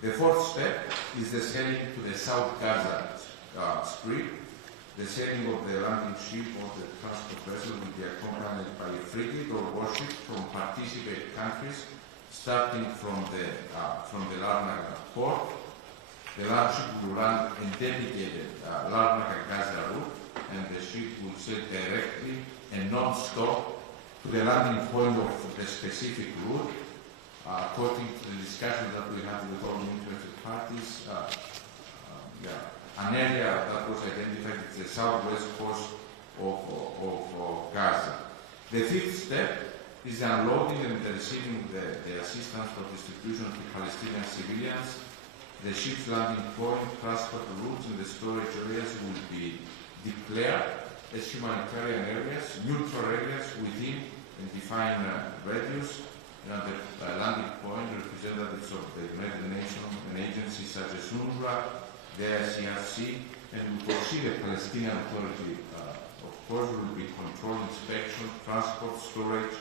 The fourth step is the sailing to the South Gaza Strip. The sailing of the landing ship or the transport vessel will be accompanied by a frigate or warship from participating countries, starting from the Larnaca port. The land ship will run a dedicated Larnaca-Gaza route, and the ship will sail directly and non-stop to the landing point of the specific route. According to the discussion that we had with all interested parties, an area that was identified as the southwest coast of Gaza. The fifth step is the unloading and the receiving the assistance for distribution to Palestinian civilians. The ship's landing point, transport routes, and the storage areas will be declared as humanitarian areas, neutral areas within and defined radius. The landing point, representatives of the United Nations and agencies such as UNRWA, the ICRC, and we foresee the Palestinian Authority, of course, will be control, inspection, transport, storage,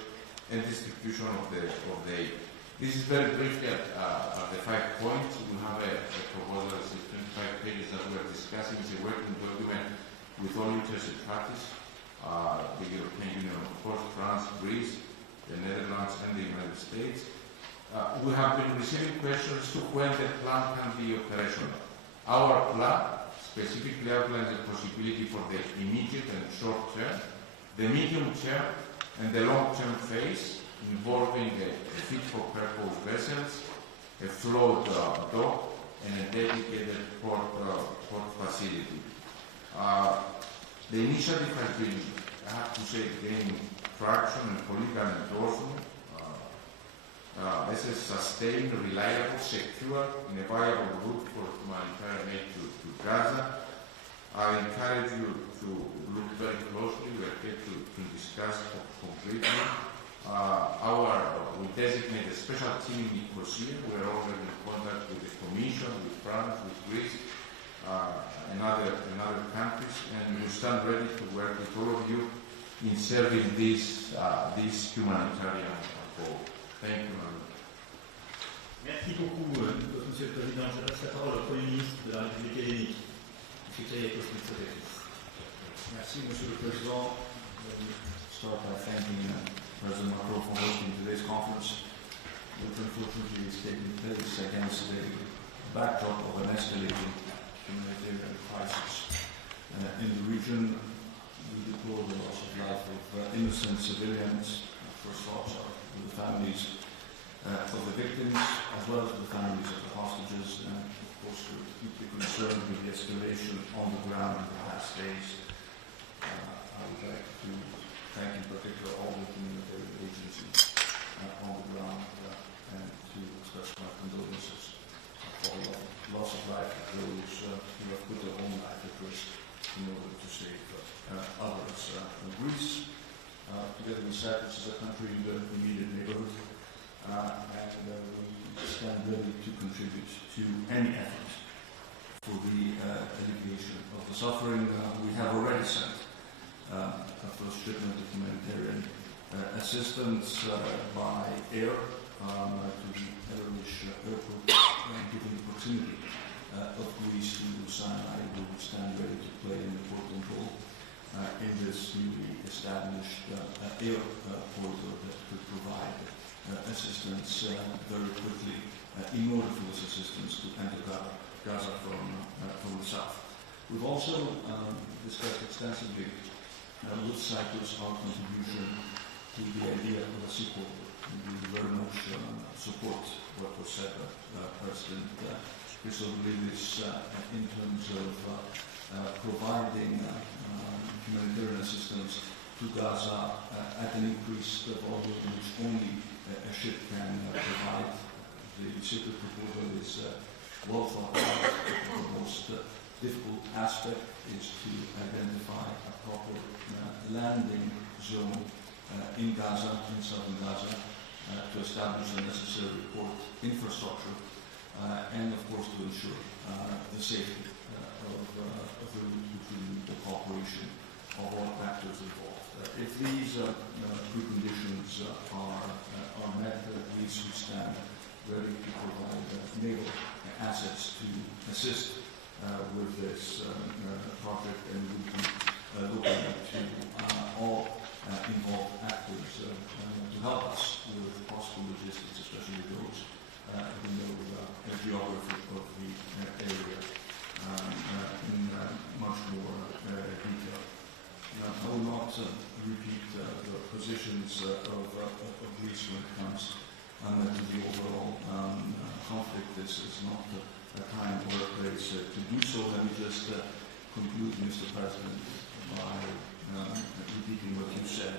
and distribution of the aid. This is very briefly at the 5 points. We have a proposal of 25 pages that we are discussing. It's a working document with all interested parties, the European Union, of course, France, Greece, the Netherlands, and the United States. We have been receiving questions to when the plan can be operational. Our plan specifically outlines the possibility for the immediate and short term, the medium term, and the long-term phase, involving a fit-for-purpose vessels, a float dock, and a dedicated port facility. The initiative has been, I have to say, gaining traction and political endorsement as a sustained, reliable, secure, and a viable route for humanitarian aid to Gaza. I encourage you to look very closely. We are here to discuss concretely. We designate a special team in Nicosia. We are already in contact with the Commission, with France, with Greece, and other countries, and we stand ready to work with all of you in serving this humanitarian goal. Thank you. Merci beaucoup, Monsieur le Président. Je passe la parole au Premier ministre de la République hellénique, M. Kyriakos Mitsotakis. Merci, Monsieur le Président. Start by thanking President Macron for hosting today's conference, which unfortunately is taking place against a backdrop of an escalating humanitarian crisis in the region. We deplore the loss of life of innocent civilians. First thoughts are with the families of the victims, as well as the families of the hostages, and of course we're deeply concerned with the escalation on the ground in the past days. I would like to thank in particular all the humanitarian agencies on the ground and to express my condolences for the loss of life of those who have put their own life at risk in order to save others. Greece, together with Cyprus, is a country in the immediate neighborhood, and we stand ready to contribute to any effort for the alleviation of the suffering. We have already sent a first shipment of humanitarian assistance by air to the Belarus airport, given the proximity of Greece to Sinai. We will stand ready to play an important role in this newly established air corridor that could provide assistance very quickly in order for this assistance to enter Gaza from the south. We've also discussed extensively with Cyprus our contribution to the idea of a sequel. We very much support what was said by President Griffiths in terms of providing humanitarian assistance to Gaza at an increased volume which only a ship can provide. The secret proposal is well thought out. The most difficult aspect is to identify a proper landing zone in Gaza, in southern Gaza, to establish the necessary port infrastructure, and of course to ensure the safety of the route between the cooperation of all actors involved. If these preconditions are met, Greece would stand ready to provide naval assets to assist with this project, and would be looking to all involved actors to help us with possible logistics, especially those who know the geography of the area in much more detail. I will not repeat the positions of Greece when it comes to the overall conflict. This is not a time or a place to do so. Let me just conclude, Mr. President, by repeating what you said.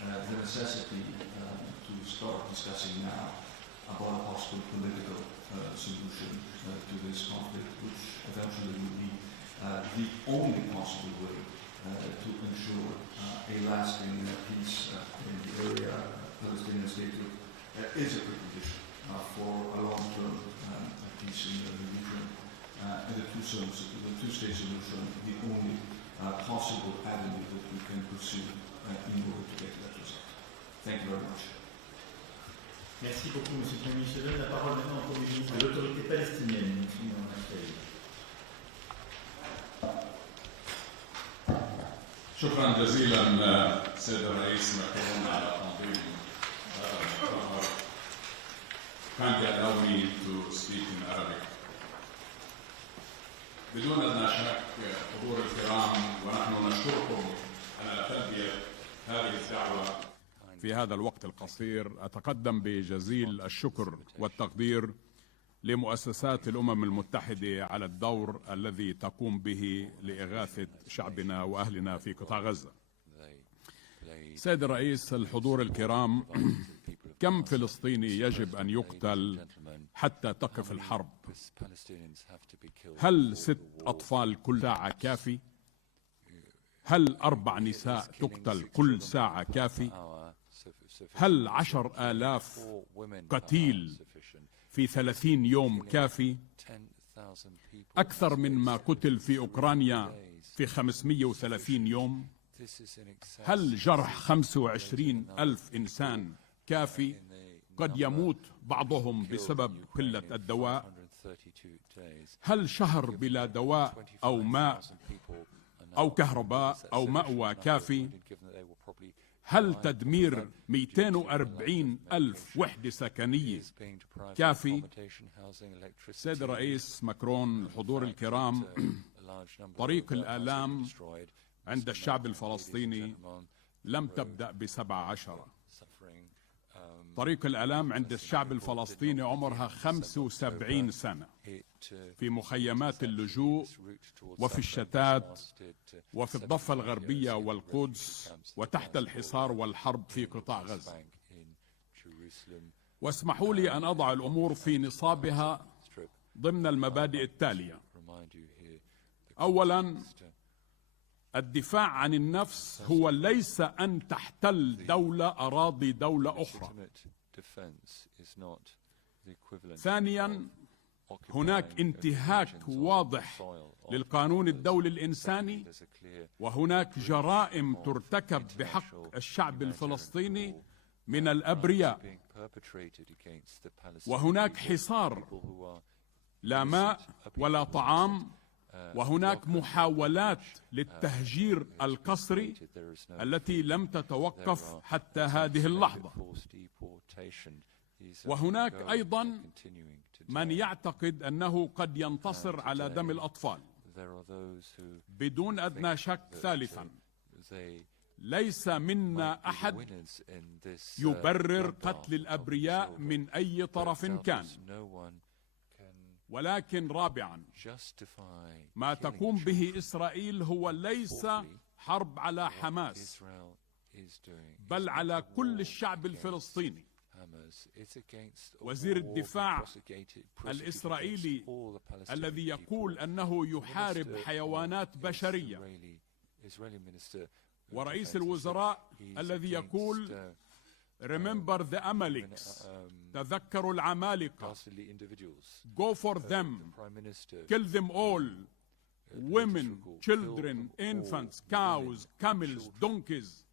The necessity to start discussing now about a possible political solution to this conflict, which eventually would be the only possible way to ensure a lasting peace in the area. Palestinian statehood is a precondition for a long-term peace in the region, and the two-state solution the only possible avenue that we can pursue in order to get that result. Thank you very much. Merci beaucoup, Monsieur le Premier ministre. Je donne la parole maintenant au Premier ministre de l'autorité palestinienne. شكرا جزيلا سيد الرئيس ماكرون على تنظيم الخبر. Kindly allow me to speak in Arabic. بدون أدنى شك حضور الكرام ونحن نشكركم على تلبية هذه الدعوة. في هذا الوقت القصير أتقدم بجزيل الشكر والتقدير لمؤسسات الأمم المتحدة على الدور الذي تقوم به لإغاثة شعبنا وأهلنا في قطاع غزة. سيد الرئيس، الحضور الكرام، كم فلسطيني يجب أن يقتل حتى تقف الحرب؟ هل 6 أطفال كل ساعة كافي؟ هل 4 نساء تقتل كل ساعة كافي؟ هل 10,000 قتيل في 30 يوم كافي؟ أكثر من ما قتل في أوكرانيا في 530 يوم؟ هل جرح 25,000 إنسان كافي؟ قد يموت بعضهم بسبب قلة الدواء. هل شهر بلا دواء أو ماء أو كهرباء أو مأوى كافي؟ هل تدمير 240,000 وحدة سكنية كافي؟ سيد الرئيس ماكرون، الحضور الكرام، طريق الآلام عند الشعب الفلسطيني لم تبدأ ب17. طريق الآلام عند الشعب الفلسطيني عمرها 75 سنة، في مخيمات اللجوء وفي الشتات وفي الضفة الغربية والقدس وتحت الحصار والحرب في قطاع غزة. واسمحوا لي أن أضع الأمور في نصابها ضمن المبادئ التالية. أولا، الدفاع عن النفس هو ليس أن تحتل دولة أراضي دولة أخرى. ثانيا، هناك انتهاك واضح للقانون الدولي الإنساني، وهناك جرائم ترتكب بحق الشعب الفلسطيني من الأبرياء، وهناك حصار، لا ماء ولا طعام، وهناك محاولات للتهجير القسري التي لم تتوقف حتى هذه اللحظة. وهناك أيضا من يعتقد أنه قد ينتصر على دم الأطفال. بدون أدنى شك، ثالثا، ليس منا أحد يبرر قتل الأبرياء من أي طرف كان. ولكن رابعا، ما تقوم به إسرائيل هو ليس حرب على حماس، بل على كل الشعب الفلسطيني. وزير الدفاع الإسرائيلي الذي يقول أنه يحارب حيوانات بشرية، ورئيس الوزراء الذي يقول Remember the Amaleks، تذكروا العمالقة، Go for them، kill them all، women, children, infants, cows, camels, donkeys.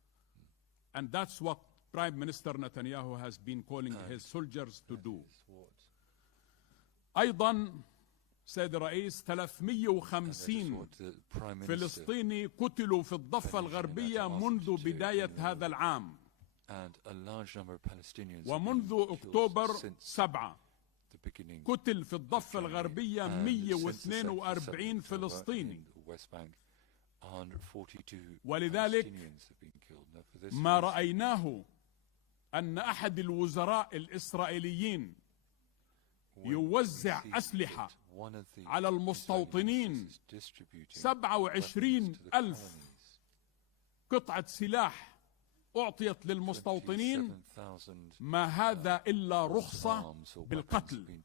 And that's what Prime Minister Netanyahu has been calling his soldiers to do. أيضا سيد الرئيس 350 فلسطيني قتلوا في الضفة الغربية منذ بداية هذا العام، ومنذ أكتوبر 7 قتل في الضفة الغربية 142 فلسطيني. ولذلك ما رأيناه أن أحد الوزراء الإسرائيليين يوزع أسلحة على المستوطنين، 27,000 قطعة سلاح أعطيت للمستوطنين، ما هذا إلا رخصة بالقتل.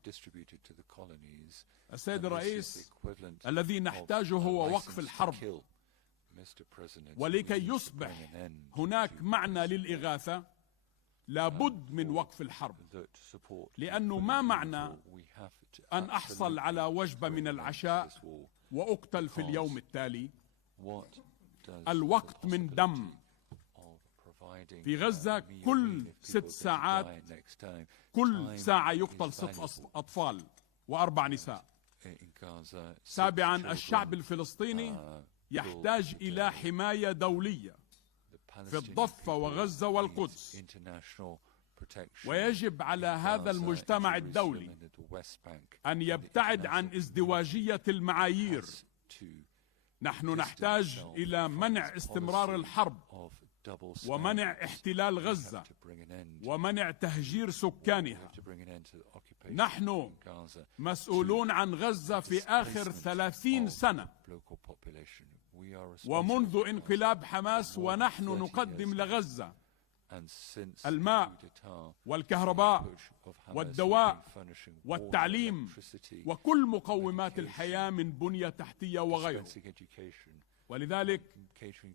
السيد الرئيس، الذي نحتاجه هو وقف الحرب، ولكي يصبح هناك معنى للإغاثة لابد من وقف الحرب، لأنه ما معنى أن أحصل على وجبة من العشاء وأقتل في اليوم التالي. الوقت من دم. في غزة كل 6 ساعات، كل ساعة يقتل 6 أطفال و4 نساء. 7 الشعب الفلسطيني يحتاج إلى حماية دولية في الضفة وغزة والقدس، ويجب على هذا المجتمع الدولي أن يبتعد عن ازدواجية المعايير. نحن نحتاج إلى منع استمرار الحرب، ومنع احتلال غزة، ومنع تهجير سكانها. نحن مسؤولون عن غزة في آخر 30 سنة، ومنذ انقلاب حماس ونحن نقدم لغزة الماء والكهرباء والدواء والتعليم وكل مقومات الحياة من بنية تحتية وغيره. ولذلك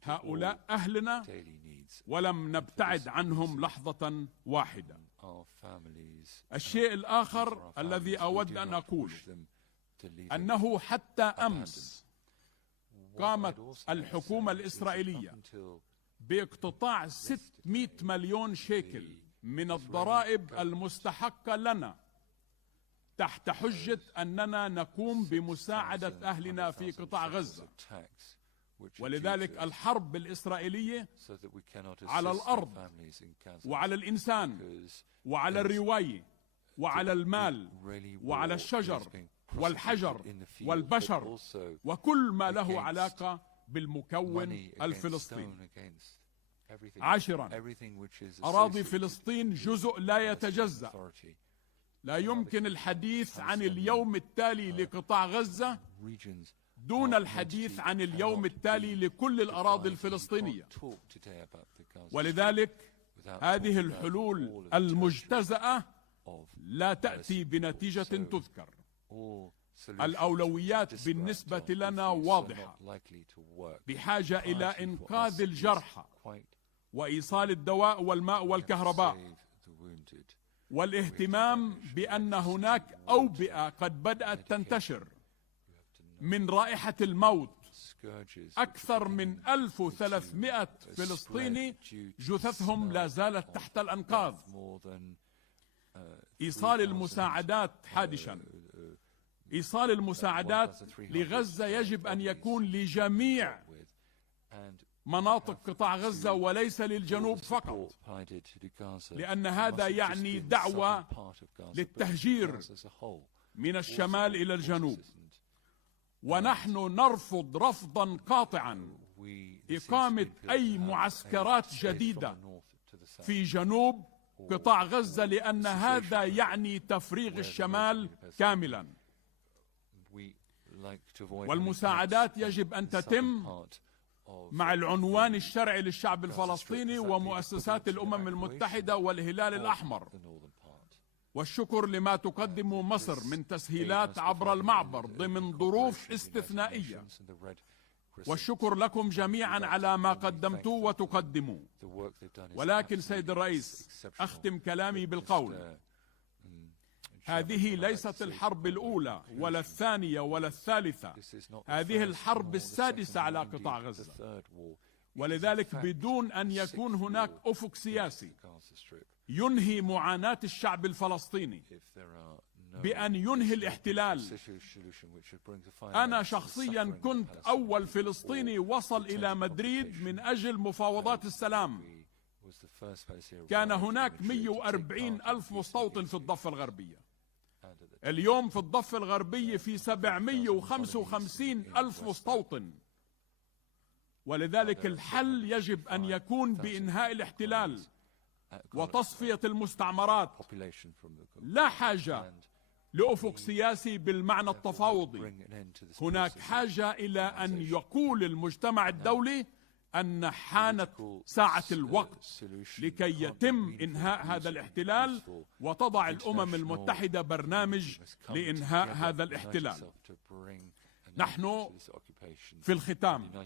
هؤلاء أهلنا ولم نبتعد عنهم لحظة واحدة. الشيء الآخر الذي أود أن أقول أنه حتى أمس قامت الحكومة الإسرائيلية باقتطاع 600 مليون شيكل من الضرائب المستحقة لنا تحت حجة أننا نقوم بمساعدة أهلنا في قطاع غزة. ولذلك الحرب الإسرائيلية على الأرض وعلى الإنسان وعلى الرواية وعلى المال وعلى الشجر والحجر والبشر وكل ما له علاقة بالمكون الفلسطيني. 10 أراضي فلسطين جزء لا يتجزأ. لا يمكن الحديث عن اليوم التالي لقطاع غزة دون الحديث عن اليوم التالي لكل الأراضي الفلسطينية. ولذلك هذه الحلول المجتزأة لا تأتي بنتيجة تذكر. الأولويات بالنسبة لنا واضحة، بحاجة إلى إنقاذ الجرحى وإيصال الدواء والماء والكهرباء، والاهتمام بأن هناك أوبئة قد بدأت تنتشر من رائحة الموت. أكثر من 1300 فلسطيني جثثهم لا زالت تحت الأنقاض. إيصال المساعدات حادشا. إيصال المساعدات لغزة يجب أن يكون لجميع مناطق قطاع غزة وليس للجنوب فقط، لأن هذا يعني دعوة للتهجير من الشمال إلى الجنوب. ونحن نرفض رفضا قاطعا إقامة أي معسكرات جديدة في جنوب قطاع غزة، لأن هذا يعني تفريغ الشمال كاملا. والمساعدات يجب أن تتم مع العنوان الشرعي للشعب الفلسطيني ومؤسسات الأمم المتحدة والهلال الأحمر، والشكر لما تقدم مصر من تسهيلات عبر المعبر ضمن ظروف استثنائية، والشكر لكم جميعا على ما قدمتوا وتقدموا. ولكن سيد الرئيس، أختم كلامي بالقول: هذه ليست الحرب الأولى ولا الثانية ولا الثالثة، هذه الحرب السادسة على قطاع غزة. ولذلك بدون أن يكون هناك أفق سياسي ينهي معاناة الشعب الفلسطيني بأن ينهي الاحتلال. أنا شخصيا كنت أول فلسطيني وصل إلى مدريد من أجل مفاوضات السلام. كان هناك 140 ألف مستوطن في الضفة الغربية. اليوم في الضفة الغربية في 755 ألف مستوطن. ولذلك الحل يجب أن يكون بإنهاء الاحتلال وتصفية المستعمرات. لا حاجة لأفق سياسي بالمعنى التفاوضي. هناك حاجة إلى أن يقول المجتمع الدولي أن حانت ساعة الوقت لكي يتم إنهاء هذا الاحتلال، وتضع الأمم المتحدة برنامج لإنهاء هذا الاحتلال. نحن في الختام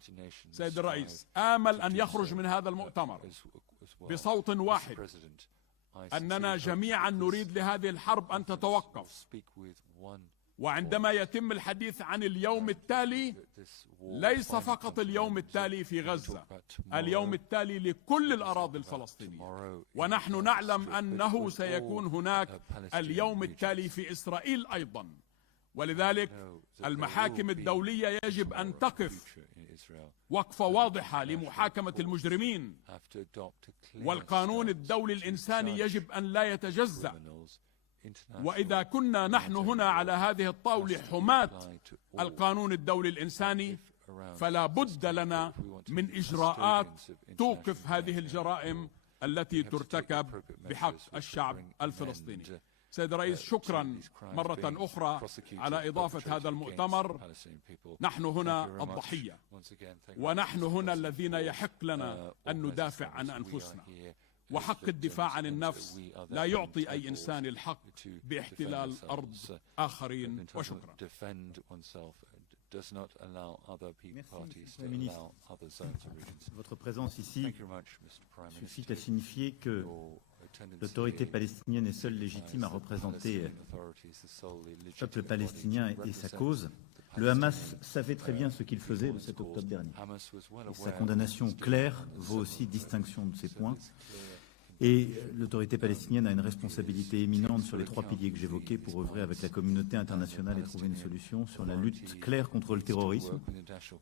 سيد الرئيس، آمل أن يخرج من هذا المؤتمر بصوت واحد أننا جميعا نريد لهذه الحرب أن تتوقف. وعندما يتم الحديث عن اليوم التالي، ليس فقط اليوم التالي في غزة، اليوم التالي لكل الأراضي الفلسطينية. ونحن نعلم أنه سيكون هناك اليوم التالي في إسرائيل أيضا. ولذلك المحاكم الدولية يجب أن تقف وقفة واضحة لمحاكمة المجرمين، والقانون الدولي الإنساني يجب أن لا يتجزأ. وإذا كنا نحن هنا على هذه الطاولة حماة القانون الدولي الإنساني، فلا بد لنا من إجراءات توقف هذه الجرائم التي ترتكب بحق الشعب الفلسطيني. سيد الرئيس، شكرا مرة أخرى على إضافة هذا المؤتمر. نحن هنا الضحية، ونحن هنا الذين يحق لنا أن ندافع عن أنفسنا. وحق الدفاع عن النفس لا يعطي أي إنسان الحق باحتلال أرض آخرين. وشكرا. Votre présence ici suffit à signifier que l'autorité palestinienne est seule légitime à représenter le peuple palestinien et sa cause. Le Hamas savait très bien ce qu'il faisait le 7 octobre dernier. Et sa condamnation claire vaut aussi distinction de ces points. Et l'autorité palestinienne a une responsabilité éminente sur les trois piliers que j'évoquais pour œuvrer avec la communauté internationale et trouver une solution sur la lutte claire contre le terrorisme,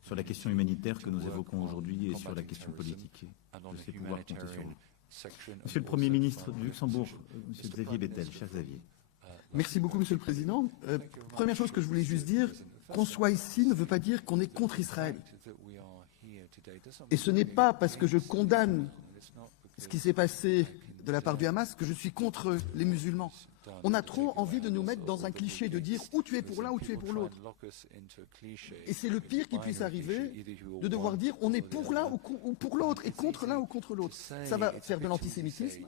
sur la question humanitaire que nous évoquons aujourd'hui et sur la question politique. Je sais pouvoir compter sur vous. Monsieur le Premier ministre du Luxembourg, Monsieur Xavier Bettel, cher Xavier. Merci beaucoup, Monsieur le Président. Première chose que je voulais juste dire, qu'on soit ici ne veut pas dire qu'on est contre Israël. Et ce n'est pas parce que je condamne ce qui s'est passé de la part du Hamas que je suis contre les musulmans. On a trop envie de nous mettre dans un cliché, de dire ou tu es pour l'un ou tu es pour l'autre. Et c'est le pire qui puisse arriver, de devoir dire on est pour l'un ou pour l'autre, et contre l'un ou contre l'autre. Ça va faire de l'antisémitisme.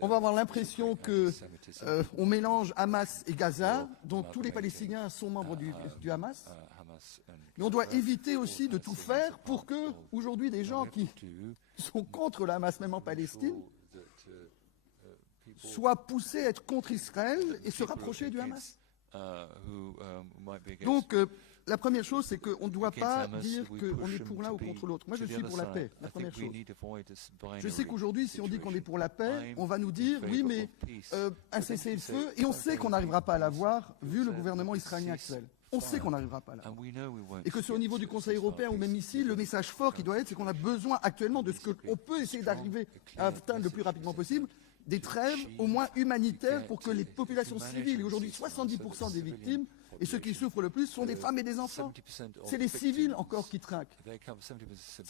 On va avoir l'impression qu'on mélange Hamas et Gaza, dont tous les Palestiniens sont membres du Hamas. Mais on doit éviter aussi de tout faire pour que, aujourd'hui, des gens qui sont contre le Hamas, même en Palestine, soient poussés à être contre Israël et se rapprocher du Hamas. Donc, la première chose, c'est qu'on ne doit pas dire qu'on est pour l'un ou contre l'autre. Moi, je suis pour la paix, la première chose. Je sais qu'aujourd'hui, si on dit qu'on est pour la paix, on va nous dire, oui, mais un cessez-le-feu, et on sait qu'on n'arrivera pas à l'avoir, vu le gouvernement israélien actuel. On sait qu'on n'arrivera pas là. Et que c'est au niveau du Conseil européen ou même ici, le message fort qui doit être, c'est qu'on a besoin actuellement de ce qu'on peut essayer d'arriver à atteindre le plus rapidement possible, des trêves au moins humanitaires pour que les populations civiles, et aujourd'hui 70% des victimes, et ceux qui souffrent le plus sont des femmes et des enfants. C'est les civils encore qui trinquent. Ce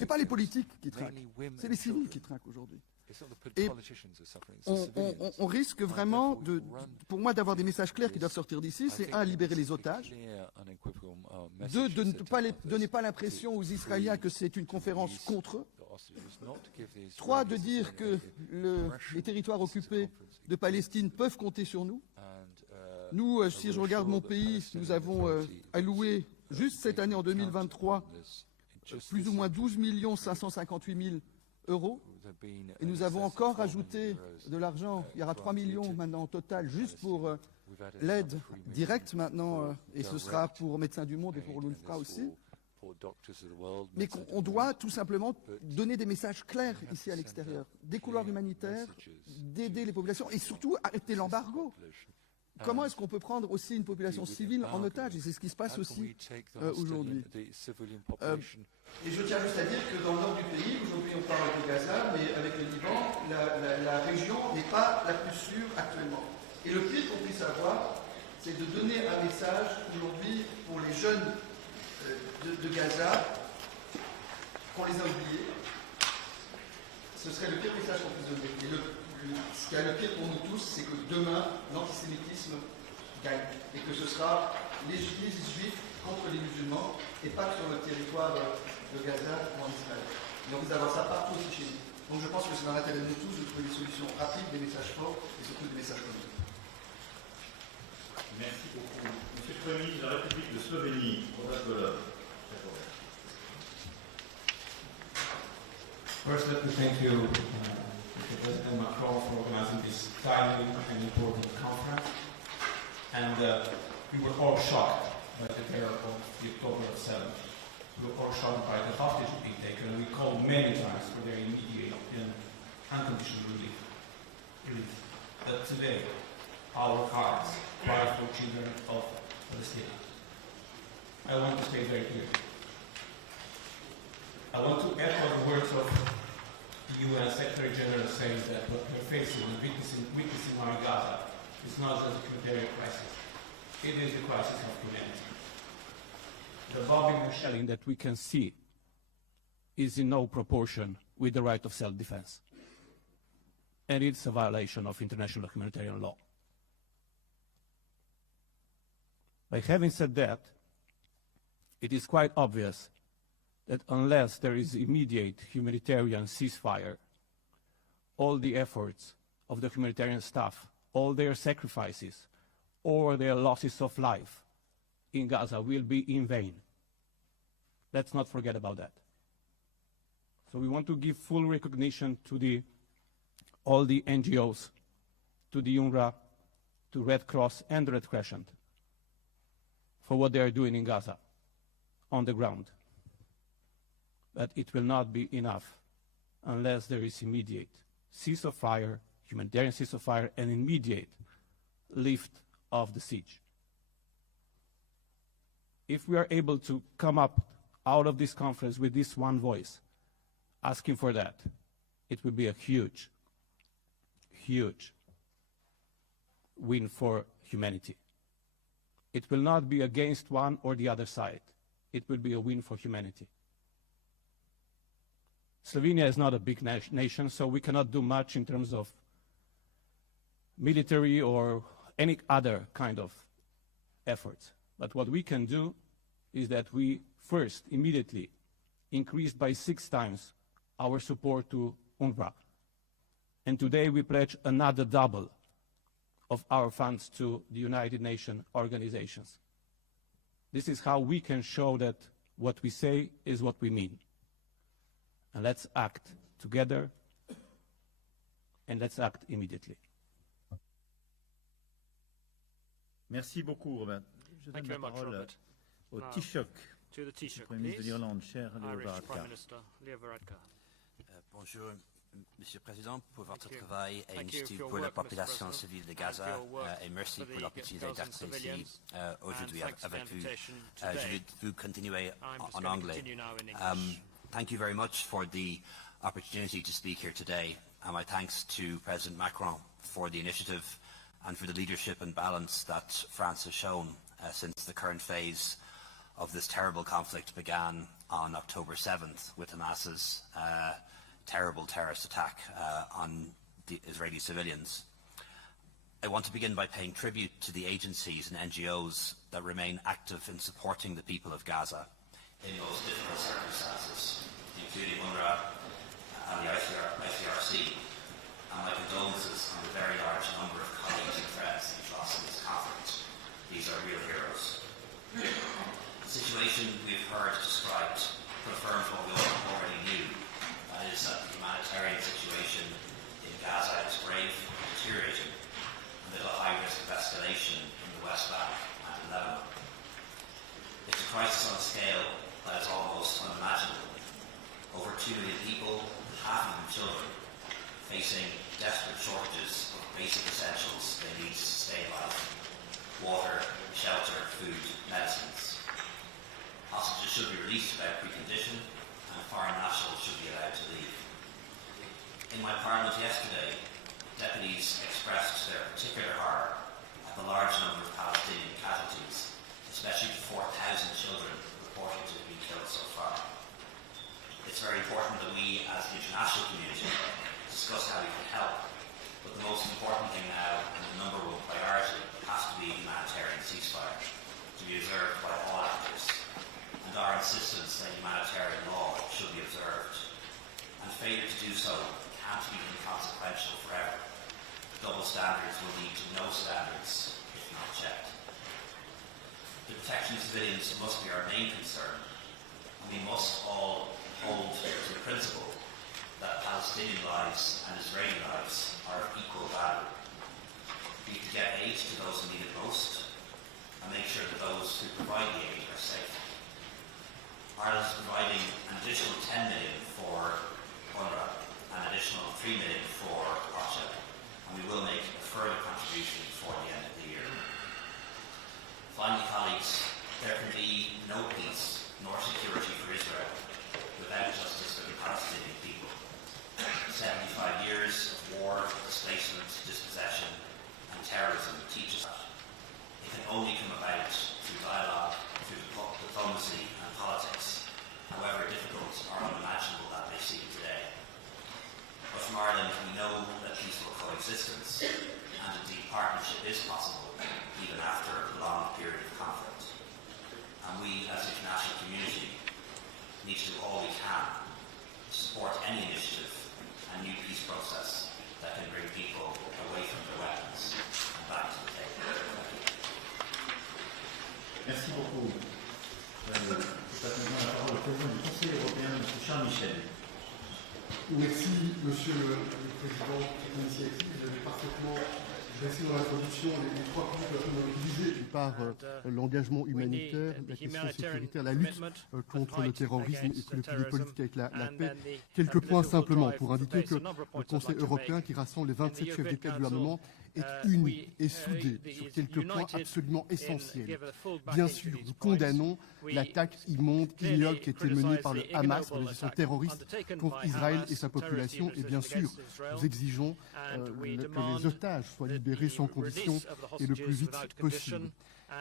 n'est pas les politiques qui trinquent, c'est les civils qui trinquent aujourd'hui. Et on risque vraiment, pour moi, d'avoir des messages clairs qui doivent sortir d'ici. C'est un, libérer les otages. Deux, de ne pas donner pas l'impression aux Israéliens que c'est une conférence contre eux. Trois, de dire que les territoires occupés de Palestine peuvent compter sur nous. Nous, si je regarde mon pays, nous avons alloué, juste cette année en 2023, plus ou moins 12 558 000 euros. Et nous avons encore ajouté de l'argent. Il y aura 3 millions maintenant au total, juste pour l'aide directe maintenant. Et ce sera pour Médecins du Monde et pour l'UNRWA aussi. Mais on doit tout simplement donner des messages clairs ici à l'extérieur. Des couloirs humanitaires, d'aider les populations et surtout arrêter l'embargo. Comment est-ce qu'on peut prendre aussi une population civile en otage? Et c'est ce qui se passe aussi aujourd'hui. Et je tiens juste à dire que dans le nord du pays, aujourd'hui on parle de Gaza, mais avec le Liban, la région n'est pas la plus sûre actuellement. Et le pire qu'on puisse avoir, c'est de donner un message aujourd'hui pour les jeunes de Gaza, qu'on les a oubliés. Ce serait le pire message qu'on puisse donner. Et ce qui est le pire pour nous tous, c'est que demain, l'antisémitisme gagne. Et que ce sera les juifs contre les musulmans, et pas sur le territoire de Gaza ou en Israël. Mais on risque d'avoir ça partout aussi chez nous. Donc je pense que c'est dans l'intérêt de nous tous de trouver des solutions rapides, des messages forts, et surtout des messages communs. Merci beaucoup. Monsieur le Premier ministre de la République de Slovénie, Robert Golov. First, let me thank you, Mr. President Macron, for organizing this timely and important conference. And we were all shocked by the terror of the October 7th. We were all shocked by the hostage being taken, and we called many times for their immediate and unconditional relief. But today, our hearts cry for children of Palestine. I want to stay very clear. I want to echo the words of the UN Secretary General saying that what we're facing and witnessing now in Gaza is not just a humanitarian crisis. It is a crisis of humanity. The bombing and shelling that we can see is in no proportion with the right of self-defense. And it's a violation of international humanitarian law. By having said that, it is quite obvious that unless there is immediate humanitarian ceasefire, all the efforts of the humanitarian staff, all their sacrifices, or their losses of life in Gaza will be in vain. Let's not forget about that. So we want to give full recognition to all the NGOs, to the UNRWA, to Red Cross and Red Crescent for what they are doing in Gaza on the ground. But it will not be enough unless there is immediate cease of fire, humanitarian cease of fire, and immediate lift of the siege. If we are able to come up out of this conference with this one voice, asking for that, it will be a huge, huge win for humanity. It will not be against one or the other side. It will be a win for humanity. Slovenia is not a big nation, so we cannot do much in terms of military or any other kind of efforts. But what we can do is that we first, immediately, increased by 6 times our support to UNRWA. And today we pledge another double of our funds to the United Nations organizations. This is how we can show that what we say is what we mean. And let's act together, and let's act immediately. Merci beaucoup, Robert. Je donne la parole au Taoiseach, Premier ministre de l'Irlande, cher Leo Varadkar. Bonjour, Monsieur le Président, pour votre travail ainsi pour la population civile de Gaza et merci pour l'opportunité d'être ici aujourd'hui avec vous. Je vais vous continuer en anglais. Thank you very much for the opportunity to speak here today, and my thanks to President Macron for the initiative and for the leadership and balance that France has shown since the current phase of this terrible conflict began on October 7th with Hamas's terrible terrorist attack on the Israeli civilians. I want to begin by paying tribute to the agencies and NGOs that remain active in supporting the people of Gaza in most difficult circumstances, including UNRWA and the ICRC, and my condolences on the very large number of colleagues and friends that you've lost in this conflict. These are real heroes. The situation we've heard described confirms what we already knew, that is that the humanitarian situation in Gaza is grave, deteriorating, and there's a high risk of escalation in the West Bank and in Lebanon. It's a crisis on a scale that is almost unimaginable. Over 2 million people, half of them children, facing desperate shortages of basic essentials they need to sustain life: water, shelter, food, medicines. Hostages should be released without precondition, and foreign nationals should be allowed to leave. In my parliament yesterday, deputies expressed their particular horror at the large number of Palestinian casualties, especially the 4,000 children reported to have been killed so far. It's very important that we, as the international community, discuss how we can help, but the most important thing now, and the number one priority, has to be a humanitarian ceasefire, to be observed by all actors, and our insistence that humanitarian law should be observed, and failure to do so can't be inconsequential forever. Double standards will lead to no standards if not checked. The protection of civilians must be our main concern, and we must all hold to the principle that Palestinian lives and Israeli lives are of equal value. We need to get aid to those who need it most, and make sure that those who provide the aid are safe. Ireland is providing an additional 10 million for UNRWA, an additional 3 million for OCHA, and we will make a further contribution before the end of the year. Finally, colleagues, there can be no peace nor security for Israel without justice for the Palestinian people. 75 years of war, displacement, dispossession, and terrorism teach us that. It can only come about through dialogue, through diplomacy and politics, however difficult or unimaginable that may seem today. But from Ireland, we know that peaceful coexistence and indeed partnership is possible, even after a long period of conflict. And we, as the international community, need to do all we can to support any initiative and new peace process that can bring people away from their weapons and back to the table. Merci beaucoup. Je passe maintenant la parole au président du Conseil européen, M. Michel. Merci, Monsieur le Président, de cette initiative. Vous avez parfaitement dressé dans l'introduction les 3 points que nous avons utilisés par l'engagement humanitaire, la question sécuritaire, la lutte contre le terrorisme et les politiques avec la paix. Quelques points simplement pour indiquer que le Conseil européen, qui rassemble les 27 chefs d'État et de gouvernement, est uni et soudé sur quelques points absolument essentiels. Bien sûr, nous condamnons l'attaque immonde, ignoble qui a été menée par le Hamas, l'organisation terroriste, contre Israël et sa population. Et bien sûr, nous exigeons que les otages soient libérés sans condition et le plus vite possible.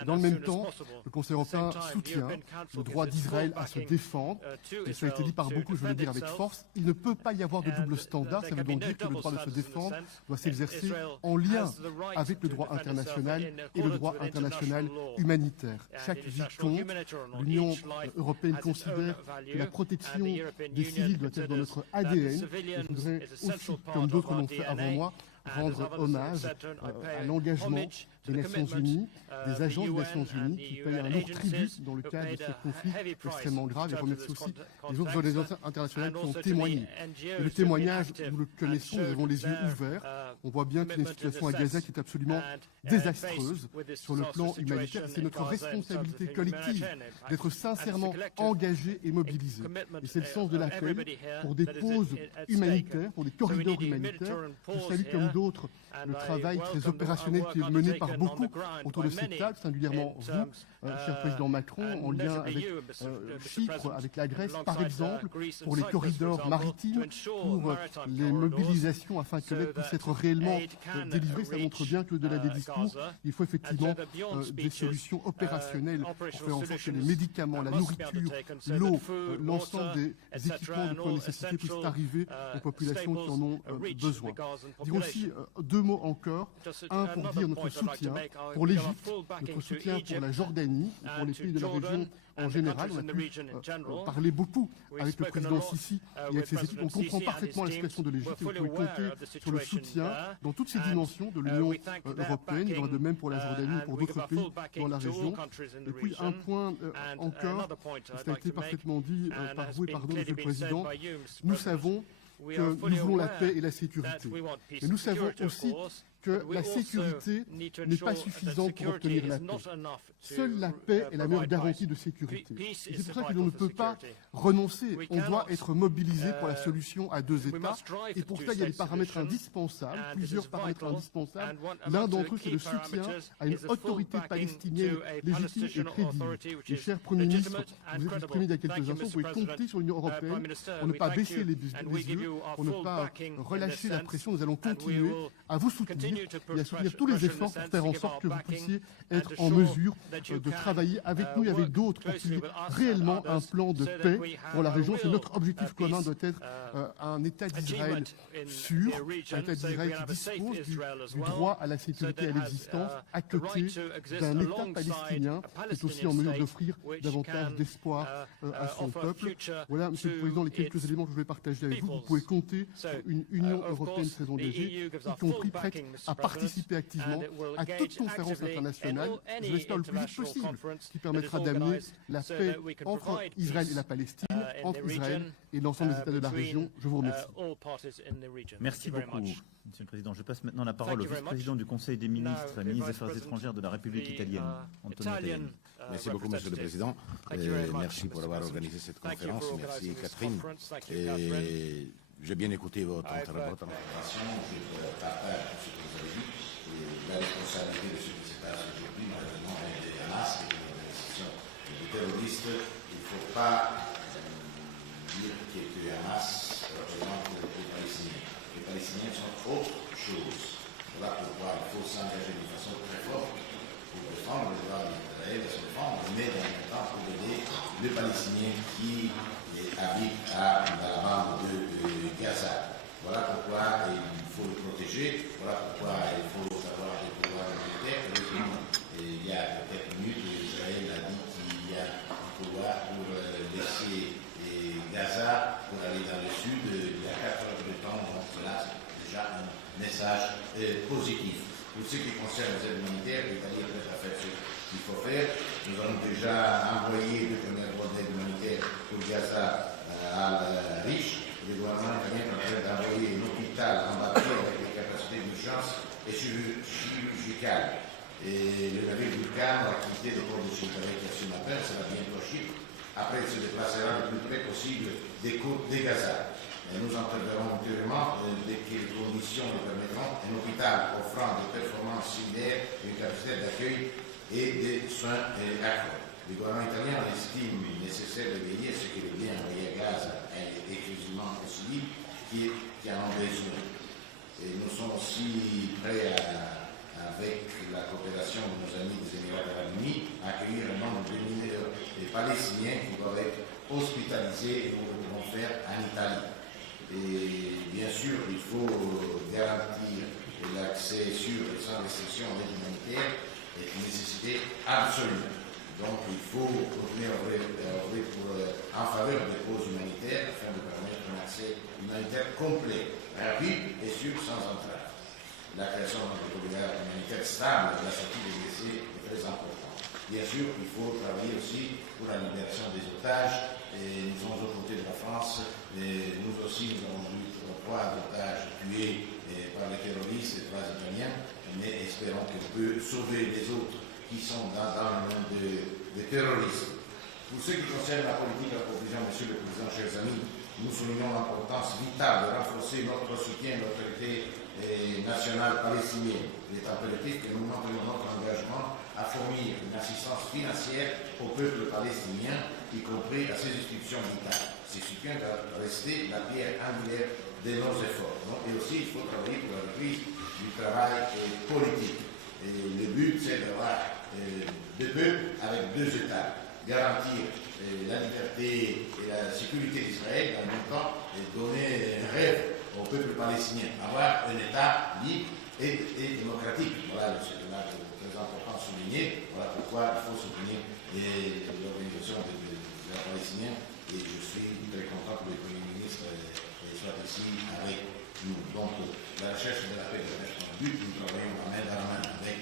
Dans le même temps, le Conseil européen soutient le droit d'Israël à se défendre. Et ça a été dit par beaucoup, je veux le dire avec force, il ne peut pas y avoir de double standard. Ça veut donc dire que le droit de se défendre doit s'exercer en lien avec le droit international et le droit international humanitaire. Chaque vie compte. L'Union européenne considère que la protection des civils doit être dans notre ADN. Je voudrais aussi, comme d'autres l'ont fait avant moi, rendre hommage à l'engagement des Nations Unies, des agents des Nations Unies qui payent un lourd tribut dans le cadre de ce conflit extrêmement grave, et remercie aussi les autres organisations internationales qui ont témoigné. Et le témoignage, nous le connaissons, nous avons les yeux ouverts. On voit bien qu'il y a une situation à Gaza qui est absolument désastreuse sur le plan humanitaire. C'est notre responsabilité collective d'être sincèrement engagés et mobilisés. Et c'est le sens de l'appel pour des pauses humanitaires, pour des corridors humanitaires. Je salue comme d'autres le travail très opérationnel qui est mené par beaucoup autour de cette table, singulièrement vous, cher Président Macron, en lien avec Chypre, avec la Grèce, par exemple, pour les corridors maritimes, pour les mobilisations afin que l'aide puisse être réellement délivrée. Ça montre bien que au-delà des discours, il faut effectivement des solutions opérationnelles pour faire en sorte que les médicaments, la nourriture, l'eau, l'ensemble des équipements de première nécessité puissent arriver aux populations qui en ont besoin. Dire aussi deux mots encore. Un, pour dire notre soutien pour l'Égypte, notre soutien pour la Jordanie, pour les pays de la région en général. On a pu parler beaucoup avec le président Sisi et avec ses équipes. On comprend parfaitement la situation de l'Égypte et vous pouvez compter sur le soutien dans toutes ces dimensions de l'Union européenne. Il y en a de même pour la Jordanie et pour d'autres pays dans la région. Et puis un point encore, ça a été parfaitement dit par vous et par d'autres, Monsieur le Président. Nous savons que nous voulons la paix et la sécurité. Mais nous savons aussi que la sécurité n'est pas suffisante pour obtenir la paix. Seule la paix est la meilleure garantie de sécurité. Et c'est pour ça que l'on ne peut pas renoncer. On doit être mobilisé pour la solution à deux États. Et pour ça, il y a des paramètres indispensables, plusieurs paramètres indispensables. L'un d'entre eux, c'est le soutien à une autorité palestinienne légitime et crédible. Et cher Premier ministre, vous êtes exprimé il y a quelques instants, vous pouvez compter sur l'Union européenne pour ne pas baisser les yeux, pour ne pas relâcher la pression. Nous allons continuer à vous soutenir et à soutenir tous les efforts pour faire en sorte que vous puissiez être en mesure de travailler avec nous et avec d'autres pour qu'il y ait réellement un plan de paix pour la région. C'est notre objectif commun doit être un État d'Israël sûr, un État d'Israël qui dispose du droit à la sécurité et à l'existence, à côté d'un État palestinien qui est aussi en mesure d'offrir davantage d'espoir à son peuple. Voilà, Monsieur le Président, les quelques éléments que je vais partager avec vous. Vous pouvez compter sur une Union européenne très engagée, y compris prête à participer activement à toute conférence internationale, je l'espère le plus vite possible, qui permettra d'amener la paix entre Israël et la Palestine, entre Israël et l'ensemble des États de la région. Je vous remercie. Merci beaucoup, Monsieur le Président. Je passe maintenant la parole au vice-président du Conseil des ministres, ministre des Affaires étrangères de la République italienne, Antonio Tajani. Merci beaucoup, Monsieur le Président. Merci pour avoir organisé cette conférence. Merci, Catherine. J'ai bien écouté votre intervention. Je partage tout ce que vous avez dit. La responsabilité de ce qui se passe aujourd'hui, malheureusement, est de Hamas, qui est une organisation de terroristes. Il ne faut pas dire que Hamas représente les Palestiniens. Les Palestiniens sont autre chose. Voilà pourquoi il faut s'engager de façon très forte pour défendre les droits d'Israël et se défendre, mais en même temps pour aider les Palestiniens qui habitent dans la bande de Gaza. Voilà pourquoi il faut le protéger, voilà pourquoi il faut avoir des pouvoirs militaires. Il y a quelques minutes, Israël a dit qu'il y a un pouvoir pour laisser Gaza, pour aller dans le sud, il y a 4 heures de temps, donc là c'est déjà un message positif. Pour ce qui concerne les aides humanitaires, l'Italie est prête à faire ce qu'il faut faire. Nous avons déjà envoyé de premières voies d'aide humanitaire pour Gaza à Riche. Le gouvernement italien est en train d'envoyer un hôpital en bateau avec des capacités d'urgence et chirurgicales. Et le navire Vulcan a quitté le port de Civitavecchia ce matin, ça va bientôt Chypre. Après, il se déplacera le plus près possible des côtes de Gaza. Et nous interviendrons ultérieurement, dès que les conditions le permettront, un hôpital offrant des performances similaires, une capacité d'accueil et des soins accrus. Le gouvernement italien estime nécessaire de veiller à ce que les biens envoyés à Gaza aient exclusivement aux civils qui en ont besoin. Et nous sommes aussi prêts avec la coopération de nos amis des Émirats arabes unis, à accueillir un nombre de milliers de Palestiniens qui doivent être hospitalisés et nous le pouvons faire en Italie. Et bien sûr, il faut garantir l'accès sûr et sans restriction à l'aide humanitaire est une nécessité absolue. Donc il faut continuer à œuvrer en faveur des causes humanitaires afin de permettre un accès humanitaire complet, rapide et sûr sans entrave. La création d'un protocole humanitaire stable et la sortie des blessés est très importante. Bien sûr, il faut travailler aussi pour la libération des otages. Et nous sommes aux côtés de la France. Et nous aussi, nous avons eu 3 otages tués par les terroristes, les 3 Italiens. Mais espérons qu'on peut sauver les autres qui sont dans le monde des terroristes. Pour ce qui concerne la politique d'approvision, Monsieur le Président, chers amis, nous soulignons l'importance vitale de renforcer notre soutien à l'autorité nationale palestinienne. Il est impératif que nous montrions notre engagement à fournir une assistance financière au peuple palestinien, y compris à ses institutions vitales. Ces soutiens doivent rester la pierre angulaire de nos efforts. Et aussi, il faut travailler pour la reprise du travail politique. Et le but, c'est d'avoir deux peuples avec deux États, garantir la liberté et la sécurité d'Israël, en même temps donner un rêve au peuple palestinien, avoir un État libre et démocratique. Voilà, c'est très important à souligner. Voilà pourquoi il faut soutenir l'organisation de la Palestinienne. Et je suis très content que le Premier ministre soit ici avec nous. Donc, la recherche de la paix de notre but, nous travaillons main dans la main avec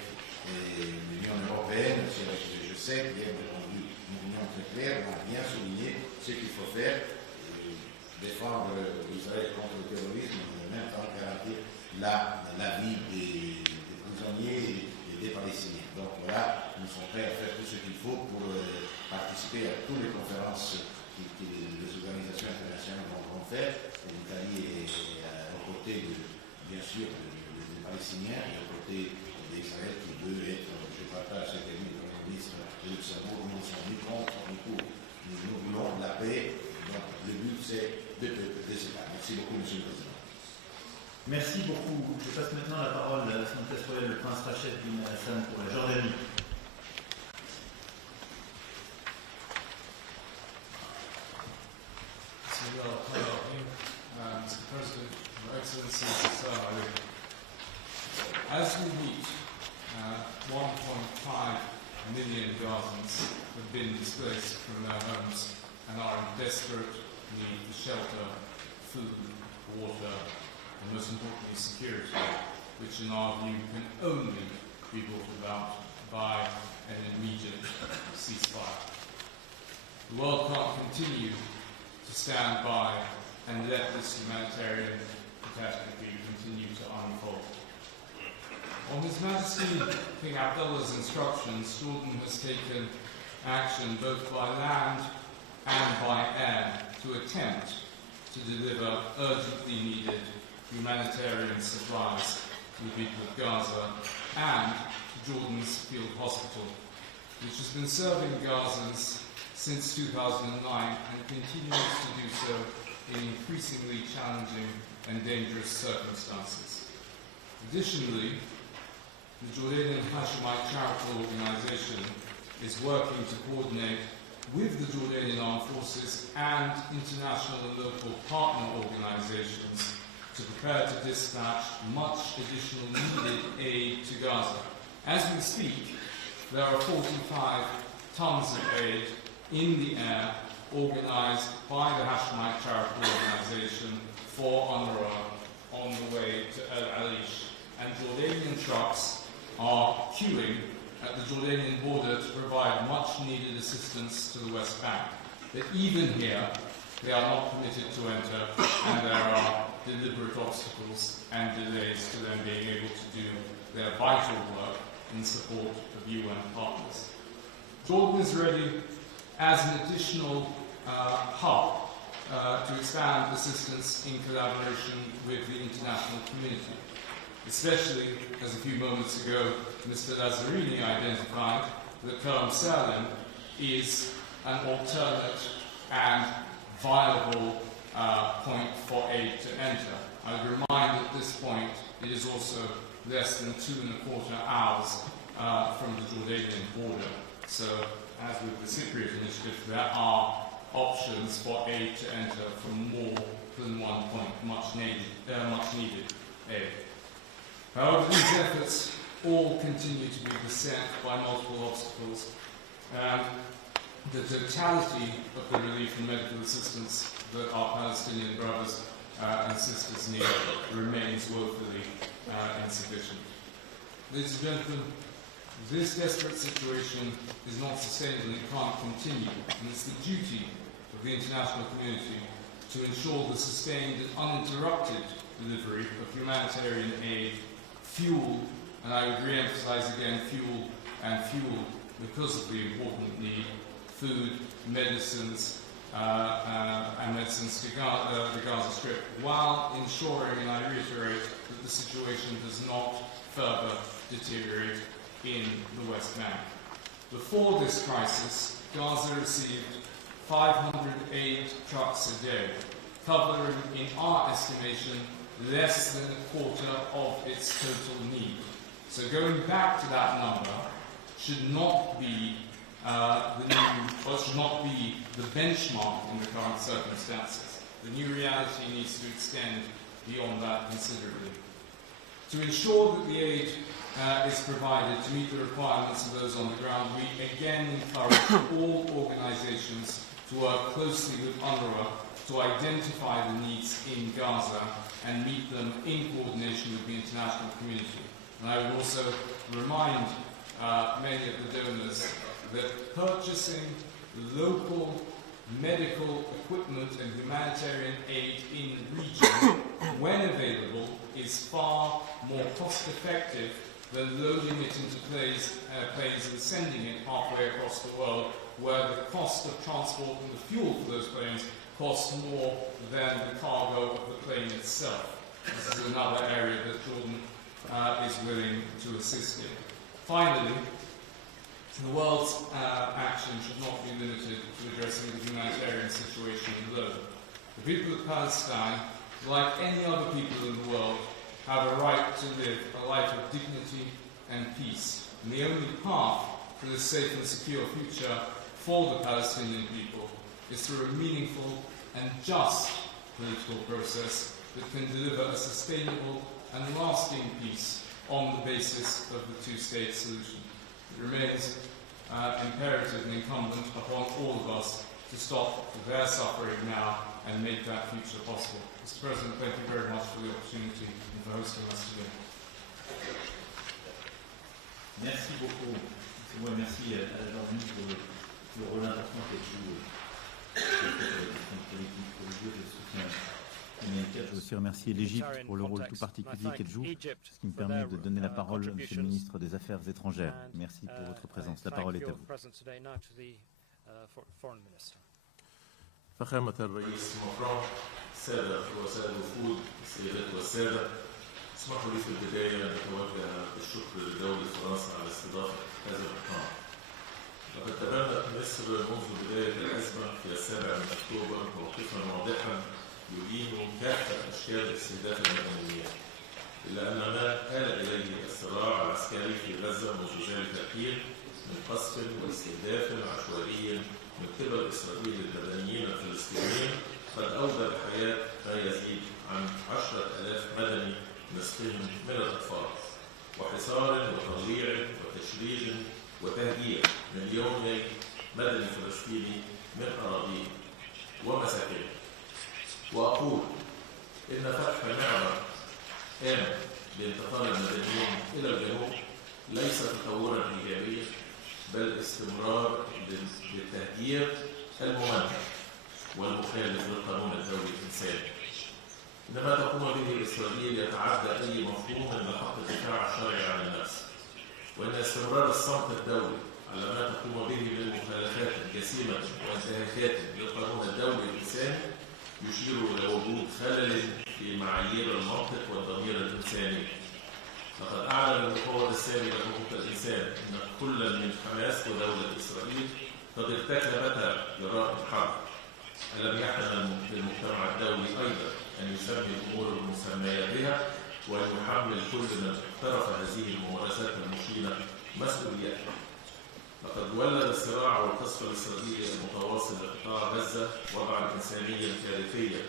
l'Union européenne. Je sais qu'il y a une union très claire, on a bien souligné ce qu'il faut faire, défendre Israël contre le terrorisme, mais en même temps garantir la vie des prisonniers et des Palestiniens. Donc voilà, nous sommes prêts à faire tout ce qu'il faut pour participer à toutes les conférences que les organisations internationales vont faire. L'Italie est aux côtés, bien sûr, des Palestiniens et aux côtés d'Israël qui veut être, je partage cette année, le Premier ministre de Luxembourg, nous sommes ni contre ni pour. Nous voulons la paix. Donc le but, c'est de États. Merci beaucoup, Monsieur le Président. Merci beaucoup. Je passe maintenant la parole à Son Altesse Royale, le Prince Rachid bin Hassan pour la Jordanie. Mr. President, Your Excellencies, as we meet 1.5 million Gazans have been displaced from their homes and are in desperate need for shelter, food, water, and most importantly security, which in our view can only be brought about by an immediate ceasefire. The world can't continue to stand by and let this humanitarian catastrophe continue to unfold. On His Majesty King Abdullah's instructions, Jordan has taken action both by land and by air to attempt to deliver urgently needed humanitarian supplies to the people of Gaza and to Jordan's field hospital, which has been serving Gazans since 2009 and continues to do so in increasingly challenging and dangerous circumstances. Additionally, the Jordanian Hashemite Charitable Organization is working to coordinate with the Jordanian Armed Forces and international and local partner organizations to prepare to dispatch much additional needed aid to Gaza. As we speak, there are 45 tons of aid in the air organized by the Hashemite Charitable Organization for UNRWA on the way to El Arish, and Jordanian trucks are queuing at the Jordanian border to provide much needed assistance to the West Bank. But even here, they are not permitted to enter, and there are deliberate obstacles and delays to them being able to do their vital work in support of UN partners. Jordan is ready as an additional hub to expand assistance in collaboration with the international community, especially as a few moments ago Mr. Lazzarini identified that Kerem Salem is an alternate and viable point for aid to enter. I would remind at this point it is also less than 2.25 hours from the Jordanian border. So, as with the Cypriot initiative, there are options for aid to enter from more than one point, much needed aid. However, these efforts all continue to be beset by multiple obstacles, and the totality of the relief and medical assistance that our Palestinian brothers and sisters need remains woefully insufficient. Ladies and gentlemen, this desperate situation is not sustainable and it can't continue, and it's the duty of the international community to ensure the sustained and uninterrupted delivery of humanitarian aid, fuel, and I would re-emphasize again fuel and fuel because of the important need, food, medicines, and medicines to the Gaza Strip, while ensuring, and I reiterate, that the situation does not further deteriorate in the West Bank. Before this crisis, Gaza received 508 trucks a day, covering, in our estimation, less than a quarter of its total need. So going back to that number should not be should not be the benchmark in the current circumstances. The new reality needs to extend beyond that considerably. To ensure that the aid is provided to meet the requirements of those on the ground, we again encourage all organizations to work closely with UNRWA to identify the needs in Gaza and meet them in coordination with the international community. And I would also remind many of the donors that purchasing local medical equipment and humanitarian aid in the region, when available, is far more cost-effective than loading it into planes and sending it halfway across the world, where the cost of transport and the fuel for those planes costs more than the cargo of the plane itself. This is another area that Jordan is willing to assist in. Finally, the world's action should not be limited to addressing the humanitarian situation alone. The people of Palestine, like any other people in the world, have a right to live a life of dignity and peace. And the only path to this safe and secure future for the Palestinian people is through a meaningful and just political process that can deliver a sustainable and lasting peace on the basis of the two-state solution. It remains imperative and incumbent upon all of us to stop their suffering now and make that future possible. Mr. President, thank you very much for the opportunity and for hosting us today. Merci beaucoup. Moi, merci à Lazzarini pour le rôle important qu'elle joue dans la politique religieuse et le soutien humanitaire. Je veux aussi remercier l'Égypte pour le rôle tout particulier qu'elle joue, ce qui me permet de donner la parole à Monsieur le ministre des Affaires étrangères. Merci pour votre présence. La parole est à vous. فخامة الرئيس ماكرون، السادة رؤساء الوفود، السيدات والسادة، اسمحوا لي في البداية أن أتوجه بالشكر لدولة فرنسا على استضافة هذا اللقاء. لقد تبنت مصر منذ بداية الأزمة في 7 أكتوبر موقفا واضحا يدين كافة أشكال استهداف المدنيين، إلا أن ما آل إليه الصراع العسكري في غزة منذ ذلك الحين من قصف واستهداف عشوائي من قبل إسرائيل المدنيين الفلسطينيين قد أودى بحياة ما يزيد عن 10,000 مدني نصفهم من الأطفال، وحصار وتضييع وتشريد وتهجير مليوني مدني فلسطيني من أراضيه ومساكنه. وأقول إن فتح نعمة آمن لانتقال المدنيين إلى الجنوب ليس تطورا إيجابيا، بل استمرار للتهجير الممنهج والمخالف للقانون الدولي الإنساني. إن ما تقوم به إسرائيل يتعدى أي مفهوم من حق الدفاع الشرعي عن النفس، وإن استمرار الصمت الدولي على ما تقوم به من مخالفات جسيمة وانتهاكات للقانون الدولي الإنساني يشير إلى وجود خلل في معايير المنطق والضمير الإنساني. لقد أعلن المفوض السامي لحقوق الإنسان أن كل من حماس ودولة إسرائيل قد ارتكبتا جرائم حرب. ألم يحن للمجتمع الدولي أيضا أن يسمي الأمور بمسميات بها وأن يحمل كل من اقترف هذه الممارسات المشينة مسؤوليته. لقد ولد الصراع والقصف الإسرائيلي المتواصل لقطاع غزة وضعا إنسانيا كارثيا